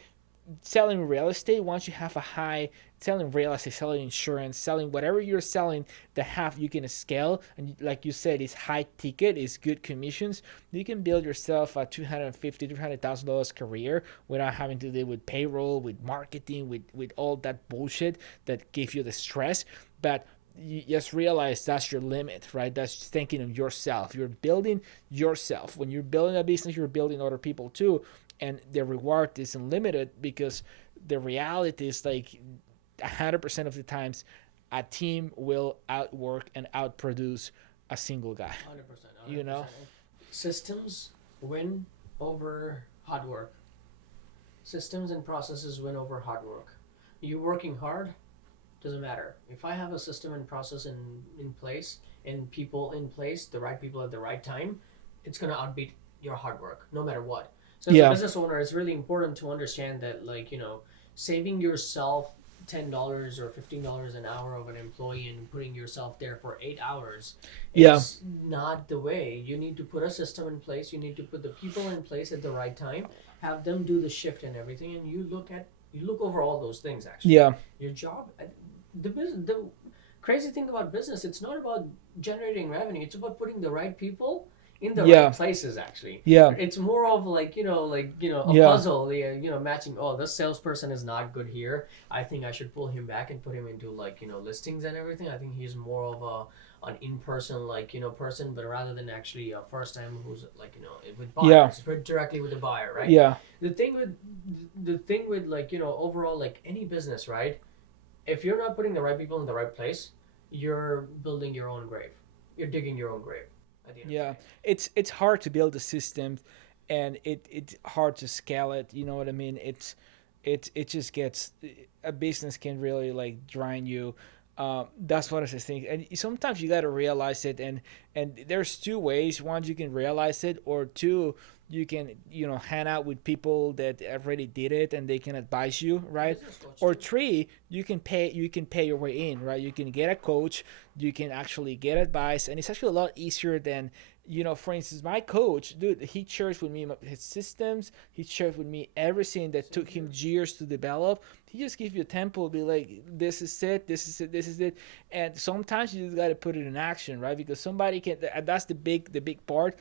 selling real estate, once you have a high selling real estate, selling insurance, selling whatever you're selling that have you can scale, and like you said, is high ticket, is good commissions. You can build yourself a $250,000 career without having to deal with payroll, with marketing, with all that bullshit that gives you the stress. But you just realize that's your limit, right? That's thinking of yourself. You're building yourself. When you're building a business, you're building other people too, and the reward isn't limited, because the reality is like 100% of the times a team will outwork and outproduce a single guy. 100%. You know? 100%. Systems win over hard work. Systems and processes win over hard work. You working hard doesn't matter. If I have a system and process in place and people in place, the right people at the right time, it's gonna outbeat your hard work no matter what. So as a business owner, it's really important to understand that, like, saving yourself $10 or $15 an hour of an employee and putting yourself there for 8 hours is not the way. You need to put a system in place. You need to put the people in place at the right time, have them do the shift and everything, and you look over all those things. Actually, your job, the crazy thing about business, it's not about generating revenue. It's about putting the right people in the right places. Actually, it's more of like a puzzle. Matching. Oh, this salesperson is not good here. I think I should pull him back and put him into listings and everything. I think he's more of an in-person person, but rather than actually a first time who's with buyers, directly with the buyer, right? The thing with overall, like any business, right? If you're not putting the right people in the right place, you're building your own grave. You're digging your own grave. It's hard to build a system, and it's hard to scale it. You know what I mean? It just gets, a business can really like drain you. That's what I think, and sometimes you got to realize it, and there's two ways. One, you can realize it, or two, you can hang out with people that already did it and they can advise you, right? Or three, you can pay your way in, right? You can get a coach, you can actually get advice, and it's actually a lot easier than, for instance, my coach, dude, he shares with me his systems, he shares with me everything that took him years to develop. He just gives you a template, be like, this is it, this is it, this is it. And sometimes you just got to put it in action, right? Because somebody can, that's the big part.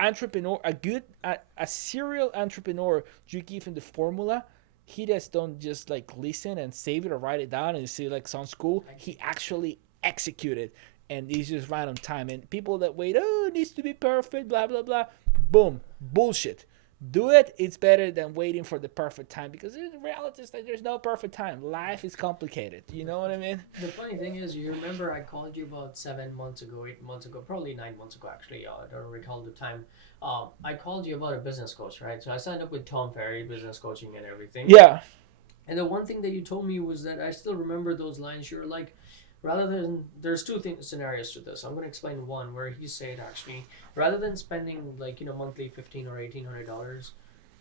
Entrepreneur, a serial entrepreneur, you give him the formula, he just don't just like listen and save it or write it down and say like sounds cool. He actually execute it, and he's just right on time. And people that wait, oh, it needs to be perfect, blah blah blah, boom, bullshit. Do it. It's better than waiting for the perfect time, because the reality is that there's no perfect time. Life is complicated. You know what I mean? The funny thing is, you remember I called you about 7 months ago, 8 months ago, probably 9 months ago actually. I don't recall the time. I called you about a business coach, right? So I signed up with Tom Ferry, business coaching and everything. Yeah. And the one thing that you told me was that, I still remember those lines. You were like, there's two scenarios to this. I'm going to explain one where he said, actually, rather than spending monthly $1,500 or $1,800,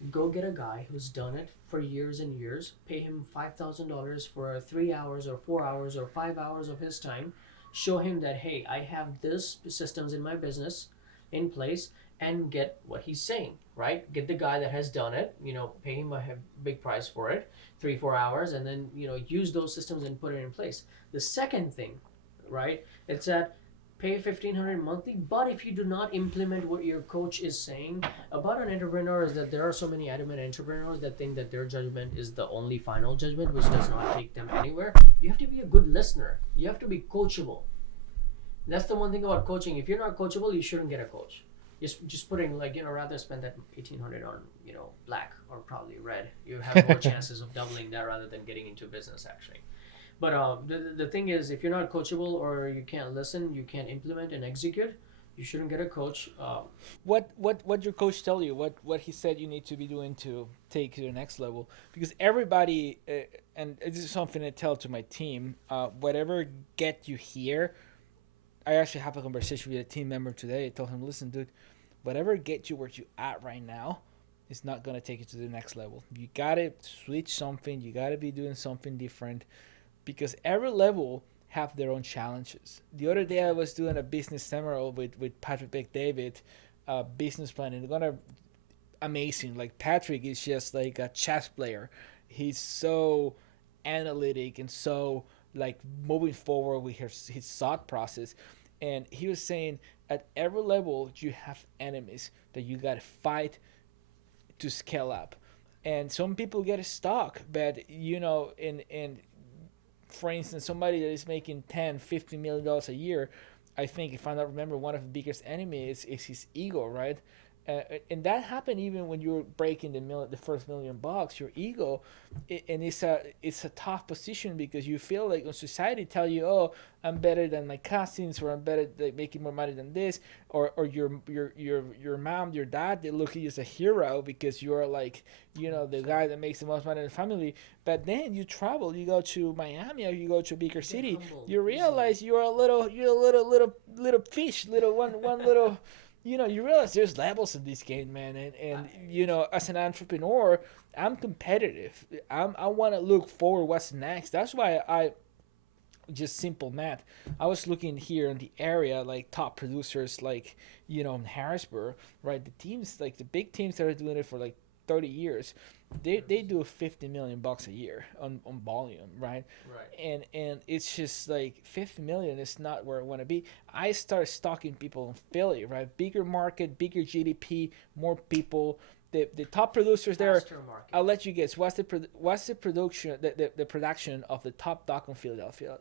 go get a guy who's done it for years and years, pay him $5,000 for 3 hours or 4 hours or 5 hours of his time, show him that, hey, I have this systems in my business in place, and get what he's saying, right? Get the guy that has done it, pay him a big price for it, 3-4 hours, and then, use those systems and put it in place. The second thing, right, it's that pay $1,500 monthly, but if you do not implement what your coach is saying about an entrepreneur, is that there are so many adamant entrepreneurs that think that their judgment is the only final judgment, which does not take them anywhere. You have to be a good listener. You have to be coachable. That's the one thing about coaching. If you're not coachable, you shouldn't get a coach. Just putting rather spend that $1,800 on black or probably red. You have more chances of doubling that rather than getting into business actually. But the thing is, if you're not coachable or you can't listen, you can't implement and execute, You shouldn't get a coach. What your coach tell you? What he said you need to be doing to take to the next level? Because everybody, and this is something I tell to my team. Whatever get you here, I actually have a conversation with a team member today. I told him, listen, dude, whatever get you where you at right now is not gonna take you to the next level. You gotta switch something. You gotta be doing something different, because every level have their own challenges. The other day I was doing a business seminar with Patrick David, business planning. They're gonna amazing. Like Patrick is just like a chess player. He's so analytic and so like moving forward with his thought process. And he was saying at every level you have enemies that you gotta fight to scale up. And some people get stuck, but in for instance, somebody that is making 10, $50 million a year, I think if I don't remember, one of the biggest enemies is his ego, right? And that happened even when you're breaking the first $1 million. Your ego, and it's a tough position because you feel like when society tell you, oh, I'm better than my cousins, or I'm better like making more money than this, or your mom, your dad, they look at you as a hero because you're like the guy that makes the most money in the family. But then you travel, you go to Miami or you go to a bigger city, you realize you're a little fish, little one little. You realize there's levels in this game, man, and as an entrepreneur, I'm competitive. I want to look forward what's next. That's why I just simple math. I was looking here in the area, like top producers, like in Harrisburg, right? The teams, like the big teams that are doing it for like 30 years, they do 50 million bucks a year on volume, right? And it's just like 50 million is not where I want to be. I start stalking people in Philly, right? Bigger market, bigger GDP, more people. The top producers there. I'll let you guess. What's the production the production of the top dock in Philadelphia?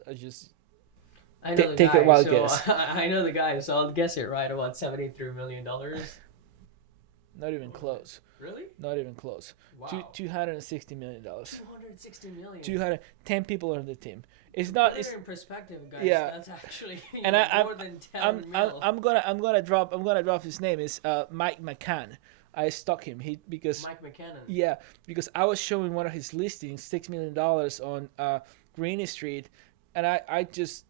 I know the take guy, a wild so guess. I know the guy, so I'll guess it right. About $73 million. Not even close. Really? Not even close. Wow. $260 million. 260 million. 210 people on the team. It's not. Put It's it in perspective, guys. Yeah. That's actually and more than 10 mil. I'm gonna drop his name. It's Mike McCann. I stalk him. Because Mike McCann. Yeah, because I was showing one of his listings, $6 million on Green Street, and I just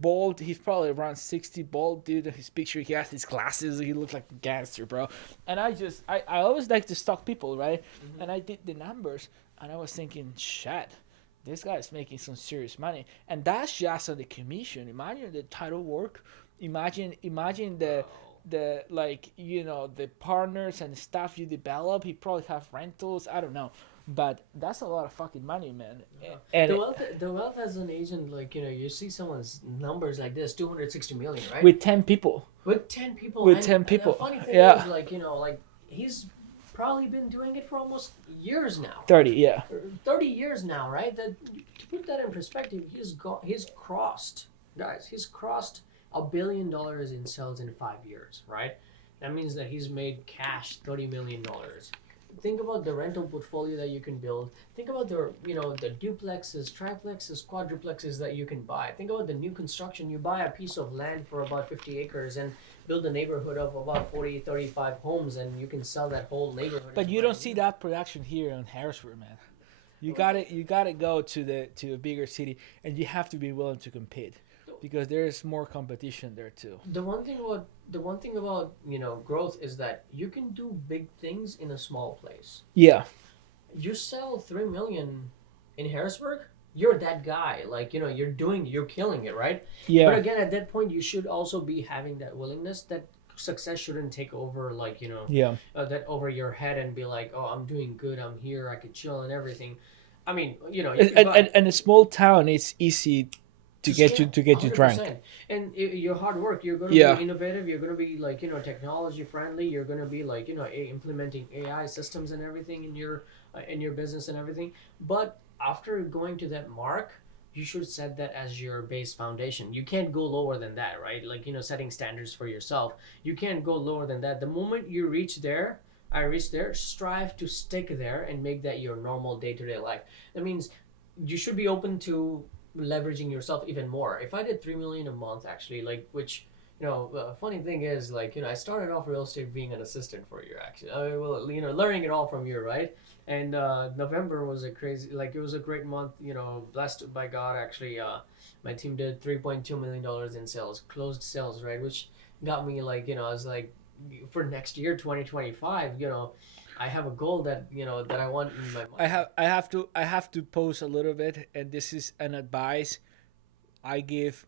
bald. He's probably around 60, bald dude. His picture, he has his glasses. He looks like a gangster, bro. And I always like to stalk people, right? Mm-hmm. And I did the numbers, and I was thinking, shit, this guy is making some serious money, and that's just on the commission. Imagine the title work. Imagine the the partners and stuff you develop. He probably have rentals. I don't know, but that's a lot of fucking money, man. Yeah. And the wealth as an agent, you see someone's numbers like this, 260 million, right? with 10 people. With 10 people. With 10 people. And the funny thing Yeah. is, he's probably been doing it for almost years now. 30, yeah. 30 years now, right? To put that in perspective, he's crossed $1 billion in sales in 5 years, right? That means that he's made cash $30 million. Think about the rental portfolio that you can build. Think about the duplexes, triplexes, quadruplexes that you can buy. Think about the new construction. You buy a piece of land for about 50 acres and build a neighborhood of about 40, 35 homes, and you can sell that whole neighborhood. But you don't see that production here in Harrisburg, man. You gotta go to a bigger city, and you have to be willing to compete, because there's more competition there too. The one thing about growth is that you can do big things in a small place. Yeah. You sell 3 million in Harrisburg, you're that guy. You're killing it, right? Yeah. But again, at that point, you should also be having that willingness that success shouldn't take over, that over your head and be like, oh, I'm doing good, I'm here, I could chill and everything. I mean, and a small town, it's easy to get you drunk. And your hard work, you're going to be innovative, you're going to be technology friendly, you're going to be implementing AI systems and everything in your business and everything. But after going to that mark, you should set that as your base foundation. You can't go lower than that, right? Setting standards for yourself. You can't go lower than that. The moment you reach there, strive to stick there and make that your normal day-to-day life. That means you should be open to leveraging yourself even more. If I did 3 million a month, actually, which Funny thing is, like, I started off real estate being an assistant for a year, actually. Well, learning it all from you, right? And November was a crazy, like, it was a great month, blessed by God, actually. My team did $3.2 million in sales, closed sales, right? Which got me, like, I was like, for next year, 2025, I have a goal that I want in my I mind. have I have to I have to pose a little bit, and this is an advice I give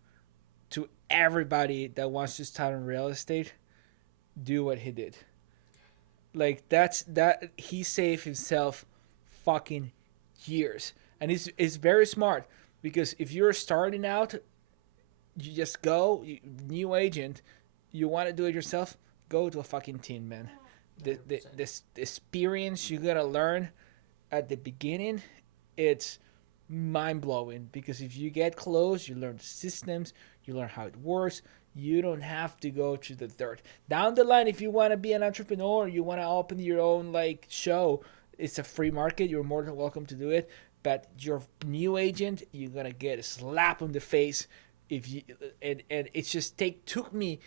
to everybody that wants to start in real estate. Do what he did. Like that he saved himself fucking years, and it's very smart because if you're starting out, you just go new agent. You want to do it yourself? Go to a fucking team, man. $100%. The experience you gotta learn at the beginning, it's mind blowing because if you get close, you learn the systems, you learn how it works. You don't have to go to the dirt. Down the line, if you want to be an entrepreneur, you want to open your own like show, it's a free market. You're more than welcome to do it. But your new agent, you're gonna get a slap on the face if you and it's just took me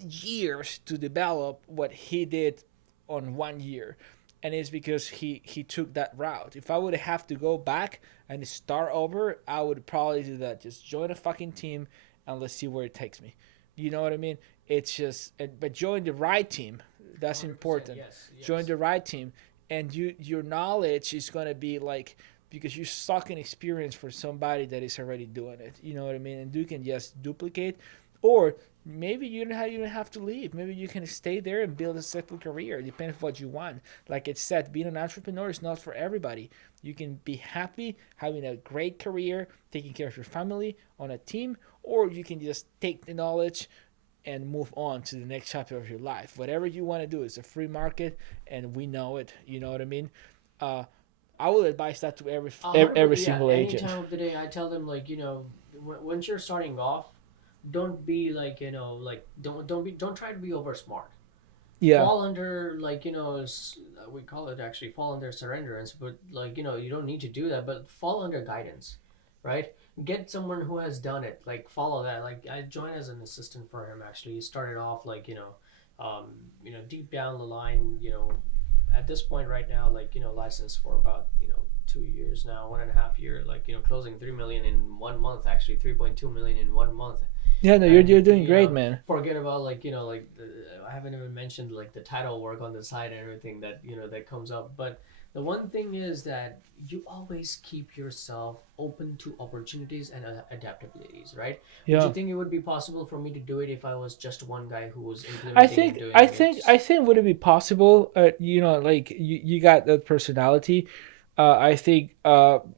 years to develop what he did on 1 year, and it's because he took that route. If I would have to go back and start over, I would probably do that. Just join a fucking team and let's see where it takes me. You know what I mean? It's just, but join the right team. That's 100%, important. yes, Join yes. the right team, and your knowledge is gonna be like because you suck in experience for somebody that is already doing it. You know what I mean? And you can just duplicate, or maybe you don't have to leave. Maybe you can stay there and build a successful career. Depends on what you want. Like it said, being an entrepreneur is not for everybody. You can be happy having a great career, taking care of your family on a team, or you can just take the knowledge and move on to the next chapter of your life. Whatever you want to do, it's a free market, and we know it. You know what I mean? Uh, I will advise that to every 100%, yeah. single Any agent. time of the day, I tell them, like, once you're starting off, don't be like, like, don't try to be over smart. Yeah, Fall under, like, we call it, actually, fall under surrenderance, but, like, you don't need to do that, but fall under guidance, right? Get someone who has done it, like, follow that. Like, I joined as an assistant for him, actually. He started off, like, um, deep down the line, at this point right now, like, licensed for about, 2 years now, 1.5 year, like, closing 3 million in 1 month, actually 3.2 million in 1 month. yeah. No, you're And doing great, man. forget about, like, I haven't even mentioned, like, the title work on the side and everything that that comes up. But the one thing is that you always keep yourself open to opportunities and adaptabilities, right? Would you Yeah. think it would be possible for me to do it if I was just one guy who was I implementing and think doing I it? think Just I think would it be possible? Like you got that personality. I think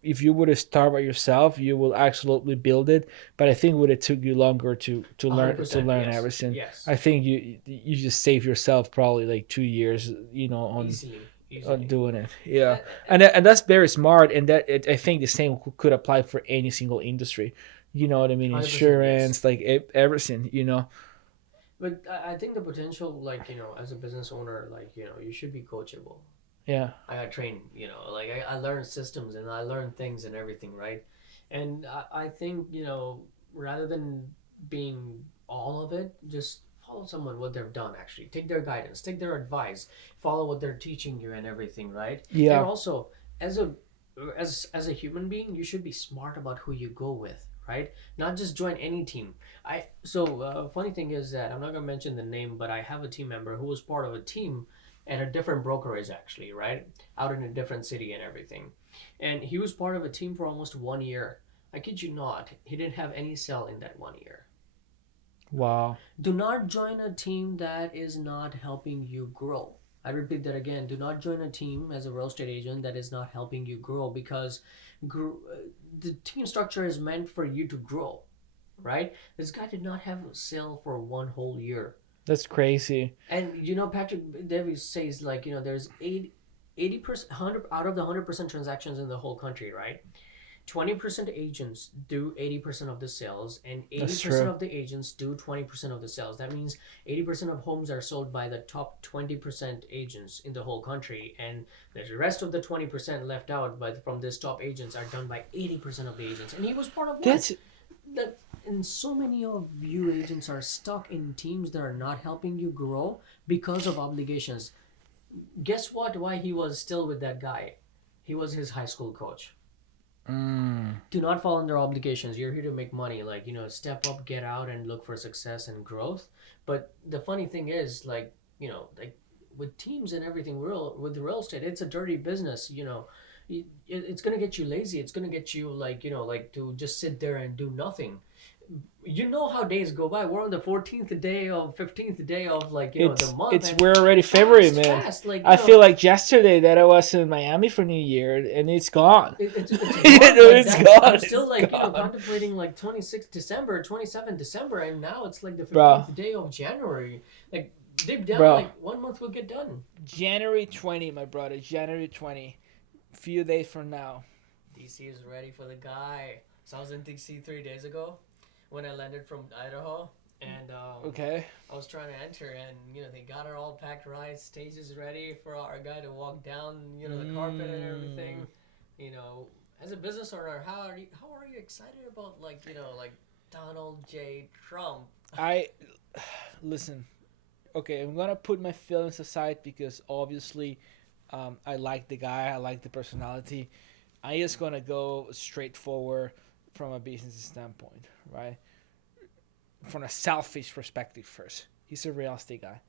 if you would have start by yourself, you will absolutely build it. But I think would it took you longer to a hundred learn percent, yes, everything. yes, I think you just save yourself probably like 2 years. easily, On easily. doing it. Yeah, Uh, and that's very smart. And I think the same could apply for any single industry. You know what I mean? 100%, yes. Insurance, like everything. But I think the potential, like, as a business owner, like, you should be coachable. Yeah. I got trained, like, I learned systems and I learned things and everything, right? And I think, rather than being all of it, just follow someone what they've done, actually. Take their guidance, take their advice, follow what they're teaching you and everything, right? And Yeah. also, as a as a human being, you should be smart about who you go with, right? Not just join any team. Funny thing is that I'm not gonna mention the name, but I have a team member who was part of a team at a different brokerage, actually, right? Out in a different city and everything. And he was part of a team for almost 1 year. I kid you not, he didn't have any sell in that 1 year. Wow. Do not join a team that is not helping you grow. I repeat that again. Do not join a team as a real estate agent that is not helping you grow, because the team structure is meant for you to grow, right? This guy did not have a sale for 1 whole year. That's crazy. And Patrick Davies says, like, there's 80%, 100 out of the 100% transactions in the whole country, right? 20% agents do 80% of the sales, and That's 80% true. of the agents do 20% of the sales. That means 80% of homes are sold by the top 20% agents in the whole country, and the rest of the 20% left out from this top agents are done by 80% of the agents. And he was part of one. That's That and so many of you agents are stuck in teams that are not helping you grow because of obligations. Guess what? Why he was still with that guy? He was his high school coach. Mm. Do not fall under obligations. You're here to make money. Like, step up, get out, and look for success and growth. But the funny thing is, like, like with teams and everything, with real estate, it's a dirty business. It's gonna get you lazy. It's gonna get you like to just sit there and do nothing. You know how days go by. We're on the 14th day of 15th day of the month. It's And we're already February, fast, man. fast. Like, I feel like yesterday that I was in Miami for New Year and it's gone. It's You gone, know, but it's that, gone. I'm still It's like gone. contemplating like 26th December, 27th December, and now it's like the 15th Bro. day of January. Like deep down, Bro. like 1 month will get done. January 20, my brother. January 20. Few days from now. DC is ready for the guy. So I was in DC 3 days ago when I landed from Idaho, and Okay. I was trying to enter, and they got it all packed right, stages ready for our guy to walk down, the carpet and everything. As a business owner, how are you excited about like Donald J. Trump? Listen. Okay, I'm gonna put my feelings aside because obviously, I like the guy. I like the personality. I just gonna go straightforward from a business standpoint, right? From a selfish perspective first. He's a real estate guy.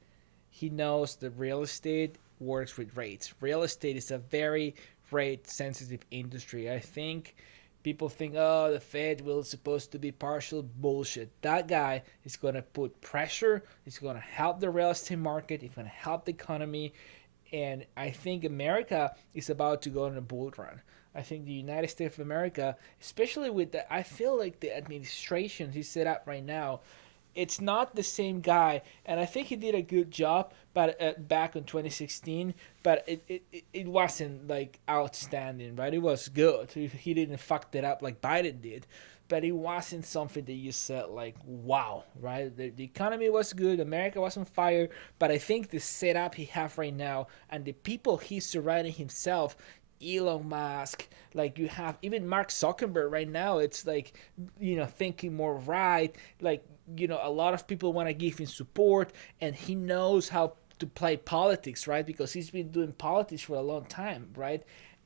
He knows that real estate works with rates. Real estate is a very rate sensitive industry. I think people think, oh, the Fed will supposed to be partial bullshit. That guy is gonna put pressure. He's gonna help the real estate market. He's gonna help the economy. And I think America is about to go on a bull run. I think the United States of America, especially with the, I feel like the administration he's set up right now, it's not the same guy. And I think he did a good job, but back in 2016, but it wasn't like outstanding, right? It was good. He didn't fuck it up like Biden did, but it wasn't something that you said like, wow, right? The economy was good, America was on fire, but I think the setup he have right now and the people he's surrounding himself, Elon Musk, like you have even Mark Zuckerberg right now, it's like, thinking more right, like, a lot of people want to give him support, and he knows how to play politics, right? Because he's been doing politics for a long time, right?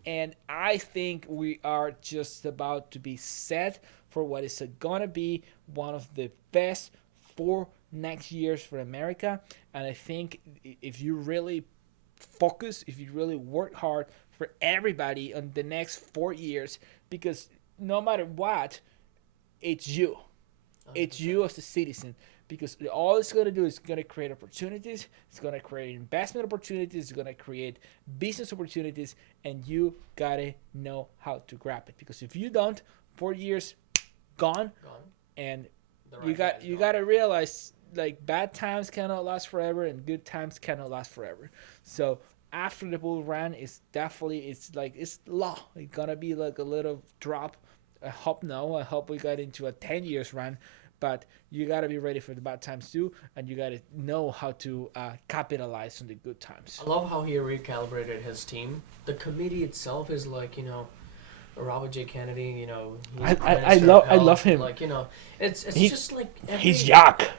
And I think we are just about to be set for what is going to be one of the best 4 next years for America. And I think if you really focus, if you really work hard for everybody on the next 4 years, because no matter what, it's you. It's you as a citizen, because all it's going to do is going to create opportunities, it's going to create investment opportunities, it's going to create business opportunities, and you got to know how to grab it. Because if you don't, 4 years gone. And you got to realize, like, bad times cannot last forever and good times cannot last forever. So after the bull run, it's law. It's going to be like a little drop. I hope no. I hope we got into a 10 years run, but you got to be ready for the bad times too, and you got to know how to capitalize on the good times. I love how he recalibrated his team. The committee itself is like, Robert J. Kennedy, I love him. Like, it's just like he's jacked.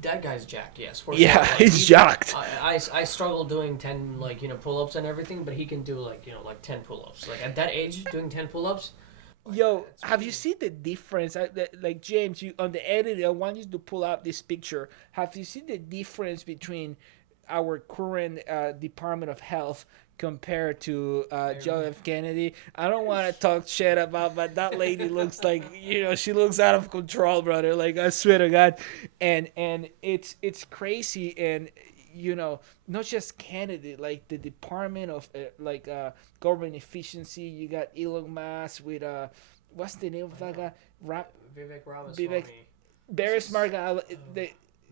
That guy's jacked, yes. For yeah, sure. Like, he's jacked. I struggle doing 10 pull-ups and everything, but he can do like 10 pull-ups. Like at that age, doing 10 pull-ups. Yo, have you seen the difference? Like James, you on the edit, I want you to pull up this picture. Have you seen the difference between our current Department of Health compared to John F. Kennedy? I don't want to talk shit about, but that lady looks like, she looks out of control, brother. Like, I swear to God, and it's crazy, and not just Kennedy, like the Department of government efficiency. You got Elon Musk with what's the name of that guy? Vivek Ramaswamy. Very smart guy.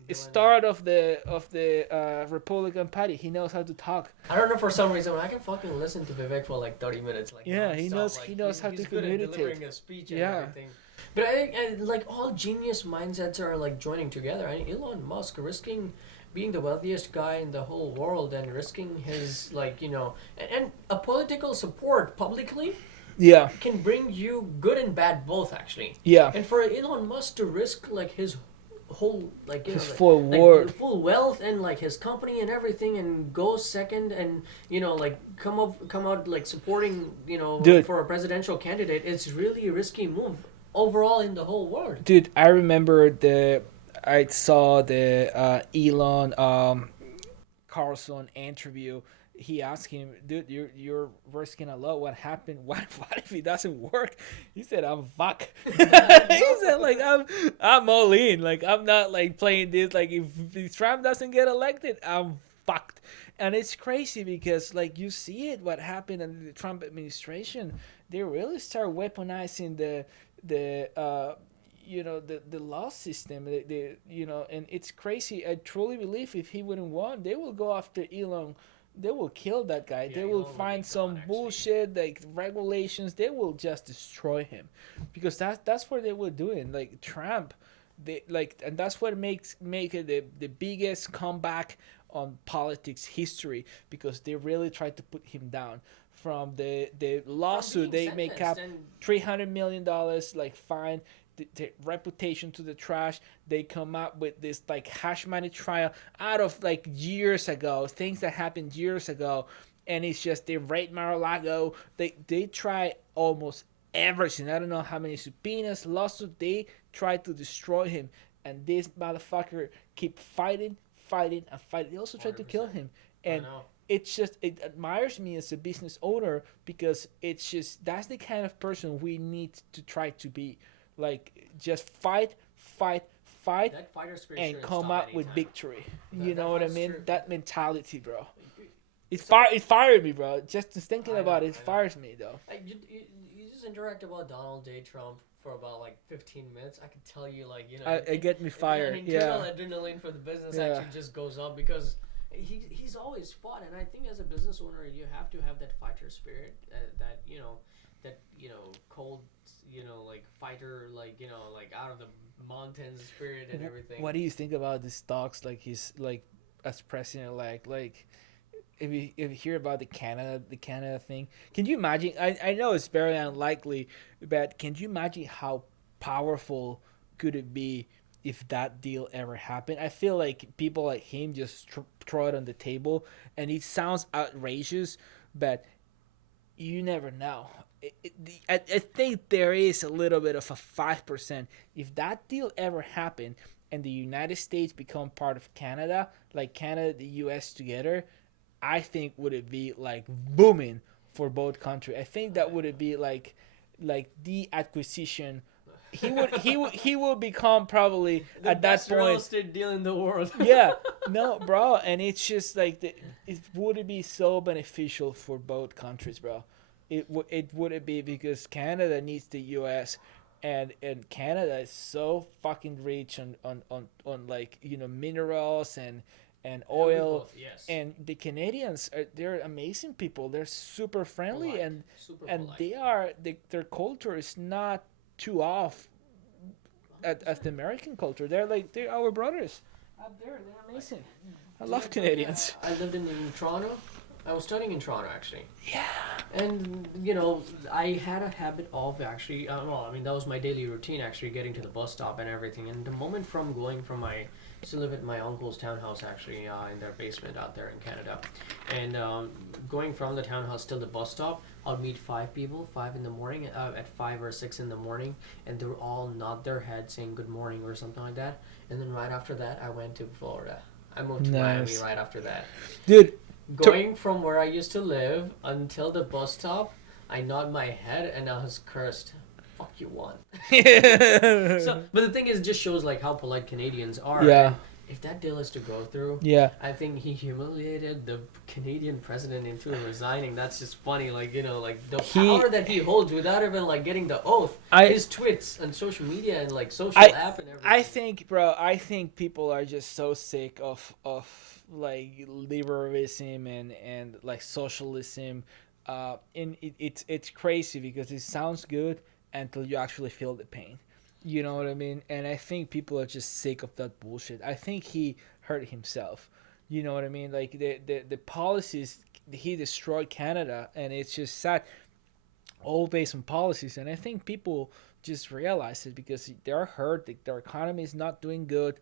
The start of the Republican Party. He knows how to talk. I don't know, for some reason I can fucking listen to Vivek for like 30 minutes. Like, yeah, he knows how to good communicate. at delivering a speech and everything. But I like all genius mindsets are like joining together. Elon Musk risking being the wealthiest guy in the whole world and risking his and a political support publicly Yeah. can bring you good and bad both actually. Yeah. And for Elon Musk to risk like his whole like His full world. full wealth and like his company and everything and go second and like come out like supporting Dude. for a presidential candidate, it's really a risky move overall in the whole world. Dude, I remember I saw the Elon Carlson interview. He asked him, dude, you're risking a lot. What happened? What if it doesn't work? He said, I'm fuck. He said, like, I'm all in. Like, I'm not like playing this. Like, if Trump doesn't get elected, I'm fucked. And it's crazy because like you see it what happened in the Trump administration. They really start weaponizing the law system, and it's crazy. I truly believe if he wouldn't want, they will go after Elon. They will kill that guy. Yeah, They will Elon would find be some gone, actually. bullshit like regulations. They will just destroy him, because that's what they were doing. Like Trump, and that's what make it the biggest comeback on politics history, because they really tried to put him down. From the lawsuit, they make up $300 million like fine, the reputation to the trash. They come up with this like hash money trial out of like years ago, things that happened years ago, and it's just they raid Mar-a-Lago. They try almost everything. I don't know how many subpoenas, lawsuits. They try to destroy him, and this motherfucker keep fighting and fighting. They also tried to kill him, and it admires me as a business owner, because it's just that's the kind of person we need to try to be. Like, just fight, That fighter spirit and shouldn't come stop out anytime. with victory. You That- know what I that's mean? true. That mentality, bro. It fired me, bro. Just thinking I know, about it, I it know. fires me, though. You just interact about Donald J. Trump for about like 15 minutes. I could tell you like It get me fired. An internal Yeah. adrenaline for the business Yeah. actually just goes up, because he's always fought, and I think as a business owner you have to have that fighter spirit, that cold like fighter, like like out of the mountains spirit and everything. What do you think about the stocks? Like he's like as president, like if you hear about the Canada thing, can you imagine? I know it's very unlikely, but can you imagine how powerful could it be if that deal ever happened? I feel like people like him just throw it on the table, and it sounds outrageous, but you never know. I think there is a little bit of a 5%. If that deal ever happened and the United States become part of Canada, like Canada, the U.S. together, I think would it be like booming for both countries. I think that would it be like the acquisition. He will become probably The at that best real point. estate deal in the world. Yeah, no, bro, and it's just like it would be so beneficial for both countries, bro. It would it be, because Canada needs the U.S. and Canada is so fucking rich on like minerals and oil, Yes. and the Canadians they're amazing people. They're super friendly, Polite. and Super and polite. their culture is not too off as the American culture. They're our brothers up there. They're amazing. I love Canadians. I lived in Toronto. I was studying in Toronto actually. Yeah. And I had a habit of actually, that was my daily routine actually, getting to the bus stop and everything. And the moment from going from I used to live at my uncle's townhouse actually, in their basement out there in Canada, and going from the townhouse till the bus stop, I'll meet 5 people, 5 in the morning, at 5 or 6 in the morning, and they would all nod their head saying good morning or something like that. And then right after that, I went to Florida. I moved to Miami right after that. Dude. Going from where I used to live until the bus stop, I nod my head and I was cursed. Fuck you want. So, but the thing is, it just shows like how polite Canadians are. Yeah. And if that deal is to go through, Yeah. I think he humiliated the Canadian president into resigning. That's just funny, like like the power that he holds without even like getting the oath. His tweets and social media and like social app and everything. I think, bro. I think people are just so sick of like liberalism and like socialism. And it's crazy because it sounds good until you actually feel the pain. You know what I mean? And I think people are just sick of that bullshit. I think he hurt himself. You know what I mean? Like the policies, he destroyed Canada, and it's just sad. all based on policies. And I think people just realize it because they're hurt. Like, their economy is not doing good,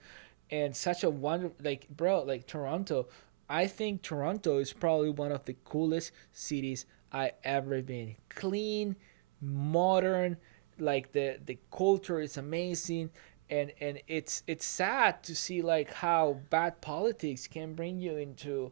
and such a wonder. Like, bro, like Toronto. I think Toronto is probably one of the coolest cities I ever been. Clean, modern, like the culture is amazing, and it's sad to see like how bad politics can bring you into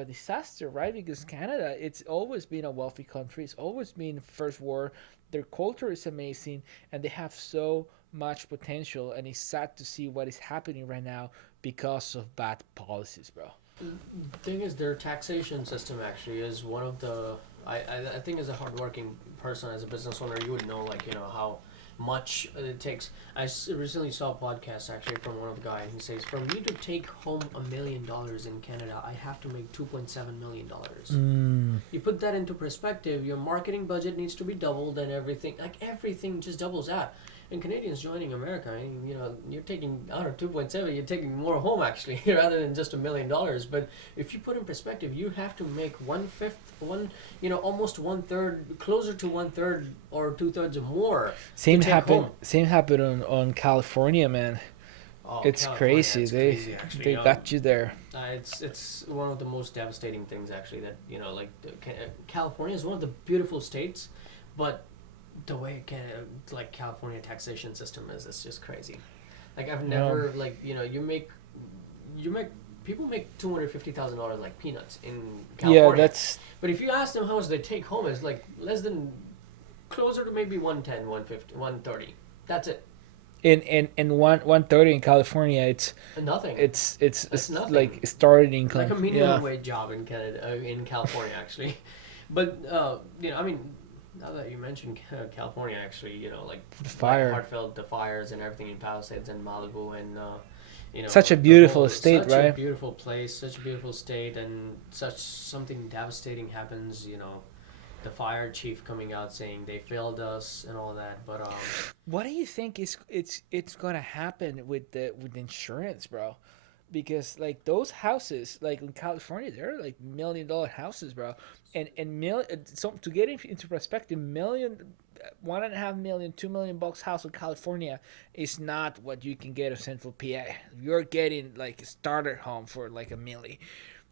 a disaster, right? Because Canada, it's always been a wealthy country. It's always been first world. Their culture is amazing, and they have so much potential. And it's sad to see what is happening right now because of bad policies, bro. The thing is, their taxation system actually is one of the. I think as a hardworking person, as a business owner, you would know, like, how much it takes. Recently saw a podcast actually from one of the guys. He says, for me to take home $1 million in Canada, I have to make $2.7 million. You put that into perspective, your marketing budget needs to be doubled, and everything, like everything just doubles out. And Canadians joining America, I mean, you're taking out of 2.7, you're taking more home actually, rather than just $1 million. But if you put in perspective, you have to make almost 1/3, closer to 1/3 or 2/3 more. Same happened on California, man. Oh, It's California, crazy. it's They crazy actually. they got you there. It's one of the most devastating things actually that like California is one of the beautiful states, but the way like California taxation system is, it's just crazy. Like I've never like you make people make $250,000 like peanuts in California. Yeah, that's But if you ask them how much they take home, it's like less than, closer to maybe 110, 150, 130. That's it. in 130 in California. Nothing. It's nothing. like starting income. Like a minimum wage job in Canada, in California actually. But I mean, now that you mentioned California, actually, like The fire. like Hartford, the fires and everything in Palisades and Malibu, and Such a beautiful state, such right? a beautiful place, such a beautiful state, and something devastating happens. The fire chief coming out saying they failed us and all that. But What do you think it's gonna happen with the insurance, bro? Because like those houses, like in California, they're like $1 million houses, bro. So to get into perspective, $1.5 million, $2 million house in California is not what you can get in Central PA. You're getting like a starter home for like a milli.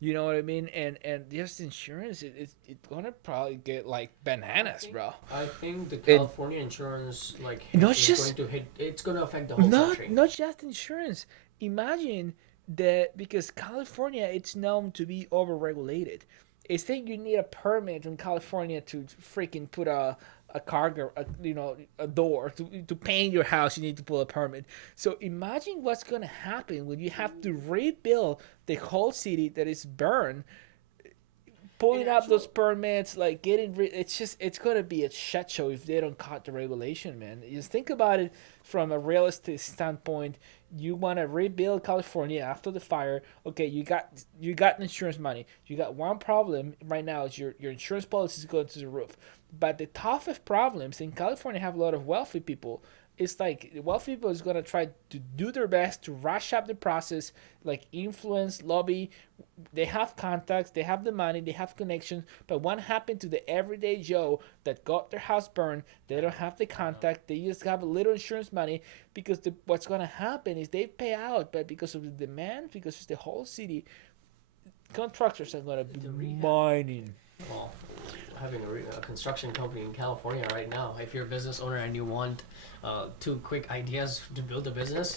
You know what I mean? And just insurance, it's gonna probably get like bananas, bro. I think the California insurance Not is just- going to hit. It's going to affect the whole country. Not just insurance. Imagine that, because California, it's known to be overregulated. It's think you need a permit in California to freaking put a a door to paint your house. You need to pull a permit. So imagine what's gonna happen when you have to rebuild the whole city that is burned, pulling up those permits, like it's gonna be a shit show if they don't cut the regulation, man. Just think about it from a realistic standpoint. You want to rebuild California after the fire. Okay, you got insurance money. You got one problem right now is your insurance policy is going to the roof. But the toughest problems in California have a lot of wealthy people. It's like the wealthy people is gonna try to do their best to rush up the process, like influence, lobby. They have contacts, they have the money, they have connections. But what happened to the everyday Joe that got their house burned? They don't have the contact. They just have a little insurance money, because what's gonna happen is they pay out, but because of the demand, because it's the whole city, contractors are gonna be mining. Well, having a construction company in California right now, if you're a business owner and you want 2 quick ideas to build a business,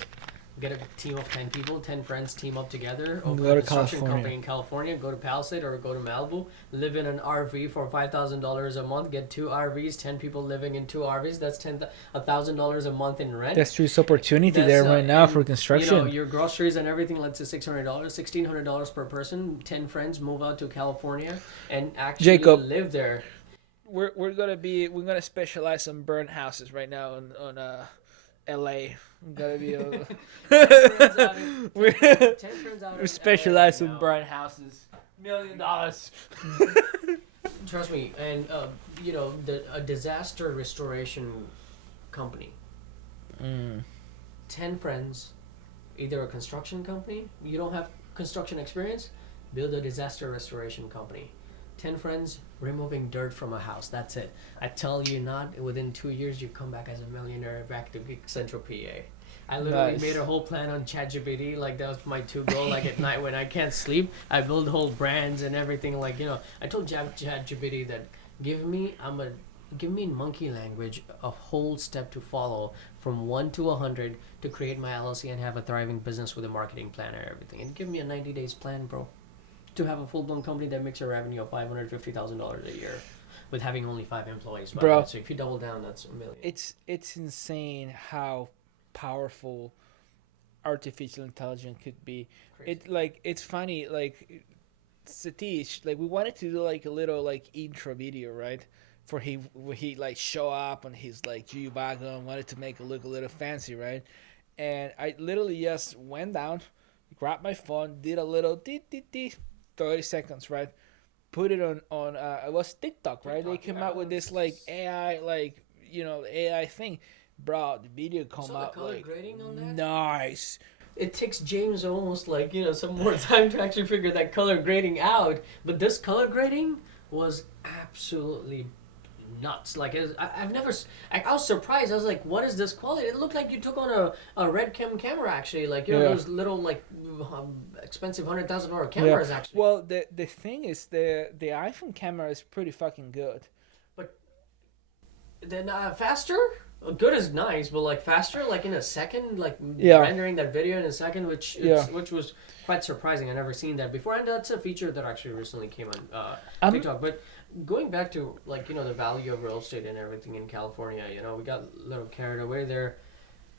get a team of 10 people, 10 friends, team up together, open Go a to construction California. company in California, go to Palisade or go to Malibu, live in an RV for $5,000 a month, get 2 RVs, 10 people living in 2 RVs, that's $1,000 a month in rent. That's true. Opportunity there right now for construction. Your groceries and everything, let's say $600, $1,600 per person, 10 friends move out to California and actually Jacob, live there. We're gonna specialize on burnt houses right now on LA. We're gonna be we specialize in burnt houses. $1 million. Trust me, and a disaster restoration company. 10 friends, either a construction company. You don't have construction experience, build a disaster restoration company. 10 friends removing dirt from a house. That's it. I tell you not, within 2 years, you come back as a millionaire back to Central PA. I literally made a whole plan on ChatGPT. Like, that was my two goal. Like, at night when I can't sleep, I build whole brands and everything. Like, I told ChatGPT that give me in monkey language a whole step to follow from 1 to 100 to create my LLC and have a thriving business with a marketing plan and everything. And give me a 90 days plan, bro, to have a full blown company that makes a revenue of $550,000 a year with having only 5 employees. Bro, so if you double down, that's $1 million. It's insane how powerful artificial intelligence could be. Crazy. It's funny, like Satish, like we wanted to do like a little like intro video, right? For where he like show up on his like G wagon, wanted to make it look a little fancy, right? And I literally just went down, grabbed my phone, did a little 30 seconds, right? Put it on it was TikTok, right? They came out with this like AI, like AI thing, bro. The video come out the color like grading on that? nice. It takes James almost like some more time to actually figure that color grading out. But this color grading was absolutely nuts. Like, I've never. I was surprised. I was like, "What is this quality?" It looked like you took on a red camera actually. Like those little like expensive $100,000 cameras actually. Well, the thing is the iPhone camera is pretty fucking good. But then faster. Good is nice, but like faster, like in a second, like rendering that video in a second, which was quite surprising. I never seen that before, and that's a feature that actually recently came on TikTok. But going back to like the value of real estate and everything in California, we got a little carried away there.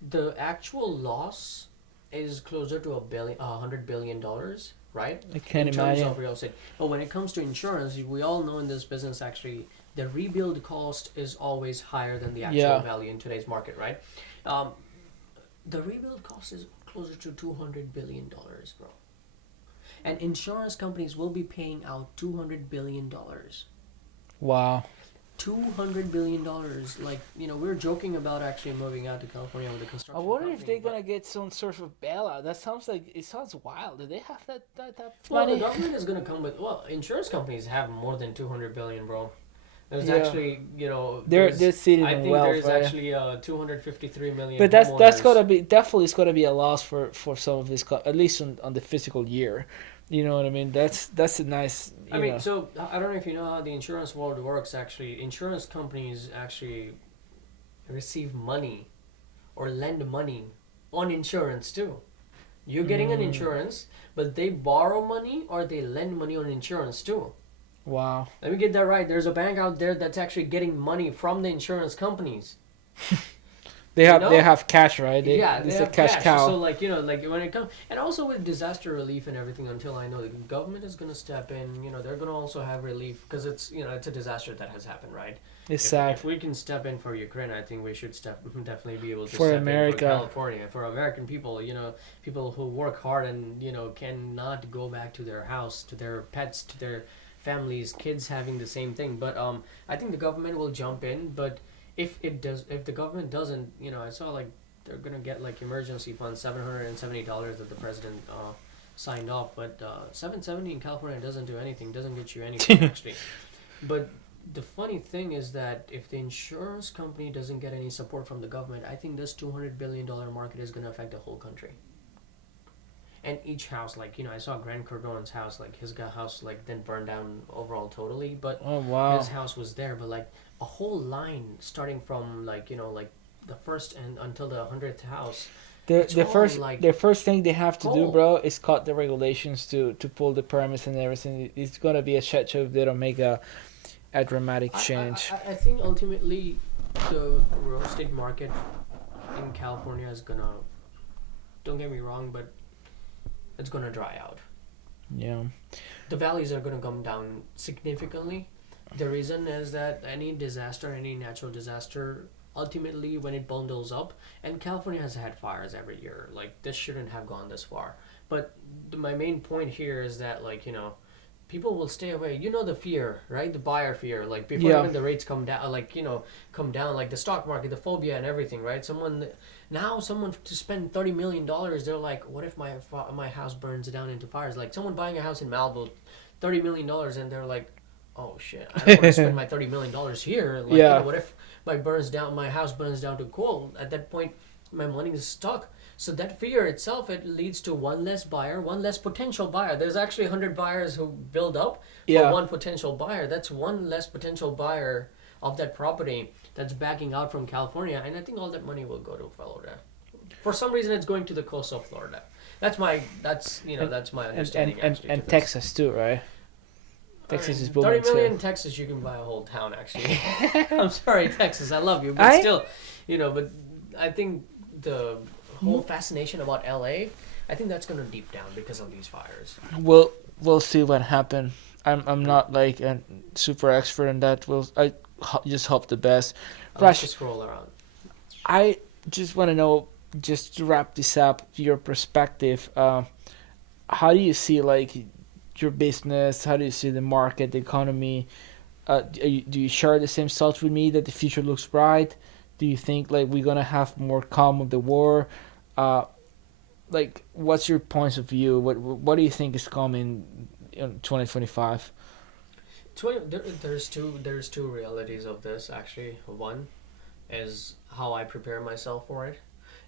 The actual loss is closer to $100 billion, right? I can't imagine. In terms of real estate, but when it comes to insurance, we all know in this business actually, the rebuild cost is always higher than the actual value in today's market, right? The rebuild cost is closer to $200 billion, bro. And insurance companies will be paying out $200 billion. Wow. $200 billion. Like, we're joking about actually moving out to California with a construction I wonder company, if they're gonna get some sort of bailout. That sounds wild. Do they have that well, money? the government is gonna come with. Well, insurance companies have more than $200 billion, bro. There's actually, they're sitting I in think wealth, there's right? actually 253 million. But that's gotta be definitely, it's gotta be a loss for some of this, at least on the physical year. You know what I mean? That's a nice. So I don't know if you know how the insurance world works. Actually, insurance companies actually receive money or lend money on insurance too. You're getting an insurance, but they borrow money or they lend money on insurance too. Wow. Let me get that right. There's a bank out there that's actually getting money from the insurance companies. They have cash, right? They have a cash cow. So like when it comes, and also with disaster relief and everything, until I know the government is gonna step in, they're gonna also have relief because it's it's a disaster that has happened, right? It's sad. If we can step in for Ukraine, I think we should definitely be able to for step America. in for California, for American people, people who work hard and cannot go back to their house, to their pets, to their families, kids having the same thing. But I think the government will jump in, but if the government doesn't, I saw like they're gonna get like emergency funds, $770 that the president signed off, but $770 in California doesn't do anything, doesn't get you anything actually. But the funny thing is that if the insurance company doesn't get any support from the government, I think this $200 billion market is gonna affect the whole country. And each house, like, I saw Grant Cardone's house, like, his house, like, then burned down overall totally, but his house was there, but, like, a whole line starting from, like, like, the first and until the 100th house. The first thing they have to do, bro, is cut the regulations to pull the permits and everything. It's gonna be a shit show if they don't make a dramatic change. I think ultimately the real estate market in California is gonna, don't get me wrong, but it's gonna dry out. Yeah. The values are gonna come down significantly. The reason is that any natural disaster, ultimately when it bundles up, and California has had fires every year, like this shouldn't have gone this far. But my main point here is that, like, people will stay away. The fear, right? The buyer fear, like before even the rates come down, like, like the stock market, the phobia and everything, right? Someone to spend $30 million, they're like, what if my house burns down into fires? Like someone buying a house in Malibu, $30 million, and they're like, oh shit, I don't want to spend my $30 million here. Like, Yeah. what if my house burns down to coal? At that point, my money is stuck. So that fear itself, it leads to one less buyer, one less potential buyer. There's actually 100 buyers who build up for Yeah. one potential buyer. That's one less potential buyer of that property that's backing out from California, and I think all that money will go to Florida. For some reason, it's going to the coast of Florida. That's my understanding. And Texas too, right? Texas is booming 30 million too. in Texas, you can buy a whole town. Actually, I'm sorry, Texas, I love you, but I still, But I think the whole fascination about LA, I think that's gonna deep down because of these fires. we'll see what happens. I'm not like a super expert in that. Just hope the best. I'll Rush, just scroll around. I just want to know, just to wrap this up, your perspective. How do you see like your business? How do you see the market, the economy? Do you share the same thoughts with me that the future looks bright? Do you think like we're gonna have more calm of the war? Uh, like, what's your points of view? What do you think is coming in 2025? There's two realities of this actually. One is how I prepare myself for it.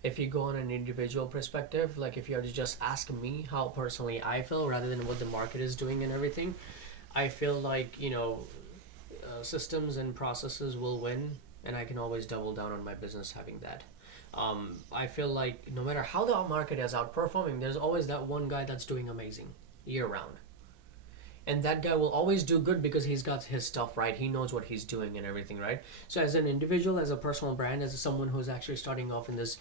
If you go on an individual perspective, like if you are to just ask me how personally I feel rather than what the market is doing and everything, I feel like systems and processes will win, and I can always double down on my business having that. I feel like no matter how the market is outperforming, there's always that one guy that's doing amazing year round. And that guy will always do good because he's got his stuff right. He knows what he's doing and everything, right? So as an individual, as a personal brand, as someone who's actually starting off in this,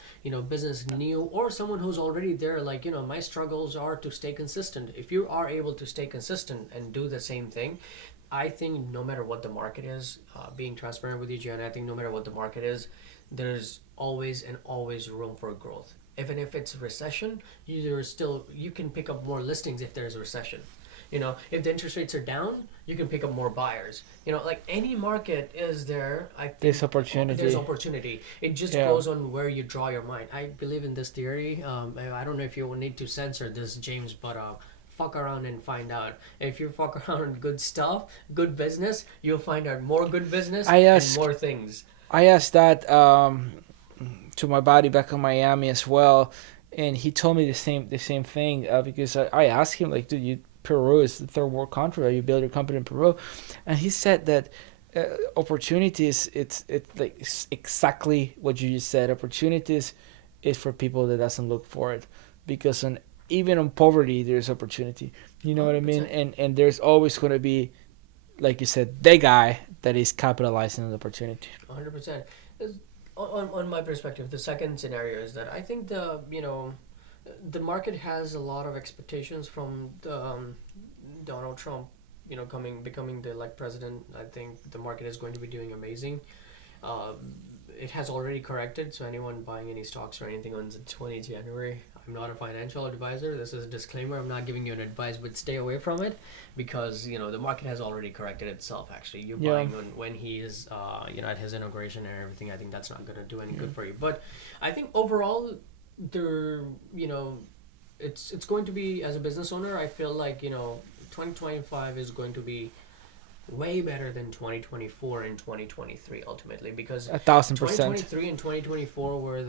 business new, or someone who's already there, like, my struggles are to stay consistent. If you are able to stay consistent and do the same thing, I think no matter what the market is, being transparent with you, Gianni, I think no matter what the market is, there's always and always room for growth. Even if it's recession, you can pick up more listings if there's a recession. If the interest rates are down, you can pick up more buyers. Like any market is there, I think There's opportunity. there's opportunity. It just Yeah. goes on where you draw your mind. I believe in this theory. I don't know if you will need to censor this, James, but fuck around and find out. If you fuck around on good stuff, good business, you'll find out more good business and more things. I asked that to my buddy back in Miami as well, and he told me the same thing because I asked him like, dude, Peru is the third world country. Right? You build your company in Peru, and he said that opportunities. It's like exactly what you just said. Opportunities is for people that doesn't look for it, because even on poverty there's opportunity. You know what I mean? 100%. And there's always going to be, like you said, the guy that is capitalizing on the opportunity. 100%. On my perspective, the second scenario is that I think the market has a lot of expectations from Donald Trump, becoming the elect president. I think the market is going to be doing amazing. It has already corrected, so anyone buying any stocks or anything on the 20 January, I'm not a financial advisor. This is a disclaimer. I'm not giving you an advice, but stay away from it because the market has already corrected itself. Actually, you're buying when he is at his inauguration and everything. I think that's not going to do any good for you. But I think overall, there it's going to be, as a business owner, I feel like 2025 is going to be way better than 2024 and 2023 ultimately, because 1,000%. 2023 and 2024 were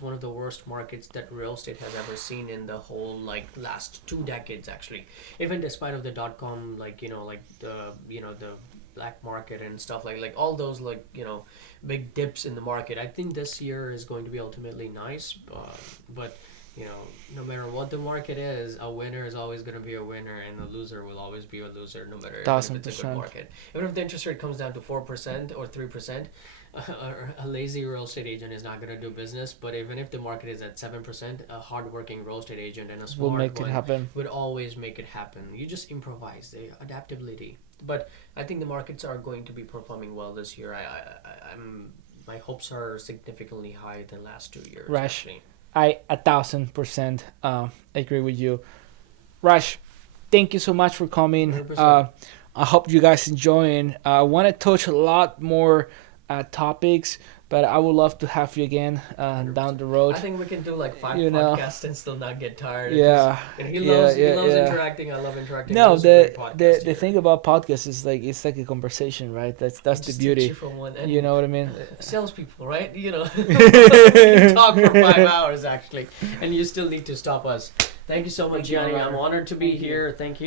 one of the worst markets that real estate has ever seen in the whole last 2 decades actually. Even despite of the dot-com the black market and stuff like all those big dips in the market. I think this year is going to be ultimately nice, but no matter what the market is, a winner is always going to be a winner, and a loser will always be a loser, no matter if it's a good market. Even if the interest rate comes down to 4% or 3%, a lazy real estate agent is not going to do business. But even if the market is at 7%, a hardworking real estate agent and a smart will make it happen. would always make it happen. You just improvise, the adaptability. But I think the markets are going to be performing well this year. My hopes are significantly higher than last 2 years. Rash. Actually. I 1,000% agree with you. Rash, thank you so much for coming. 100%. I hope you guys enjoying. I want to touch a lot more topics, But I would love to have you again down the road. I think we can do like 5 You know. podcasts and still not get tired. Yeah, And he yeah, loves yeah, he loves yeah. interacting. I love interacting. It No, was a great the podcast the here. thing about podcasts is like it's like a conversation, right? That's the Just takes beauty. you from one end. You know what I mean? Salespeople, right? You know, we can talk for 5 hours actually, and you still need to stop us. Thank you so much, Thank you, Gianni. I'm Robert. honored to be Thank you. here. Thank you.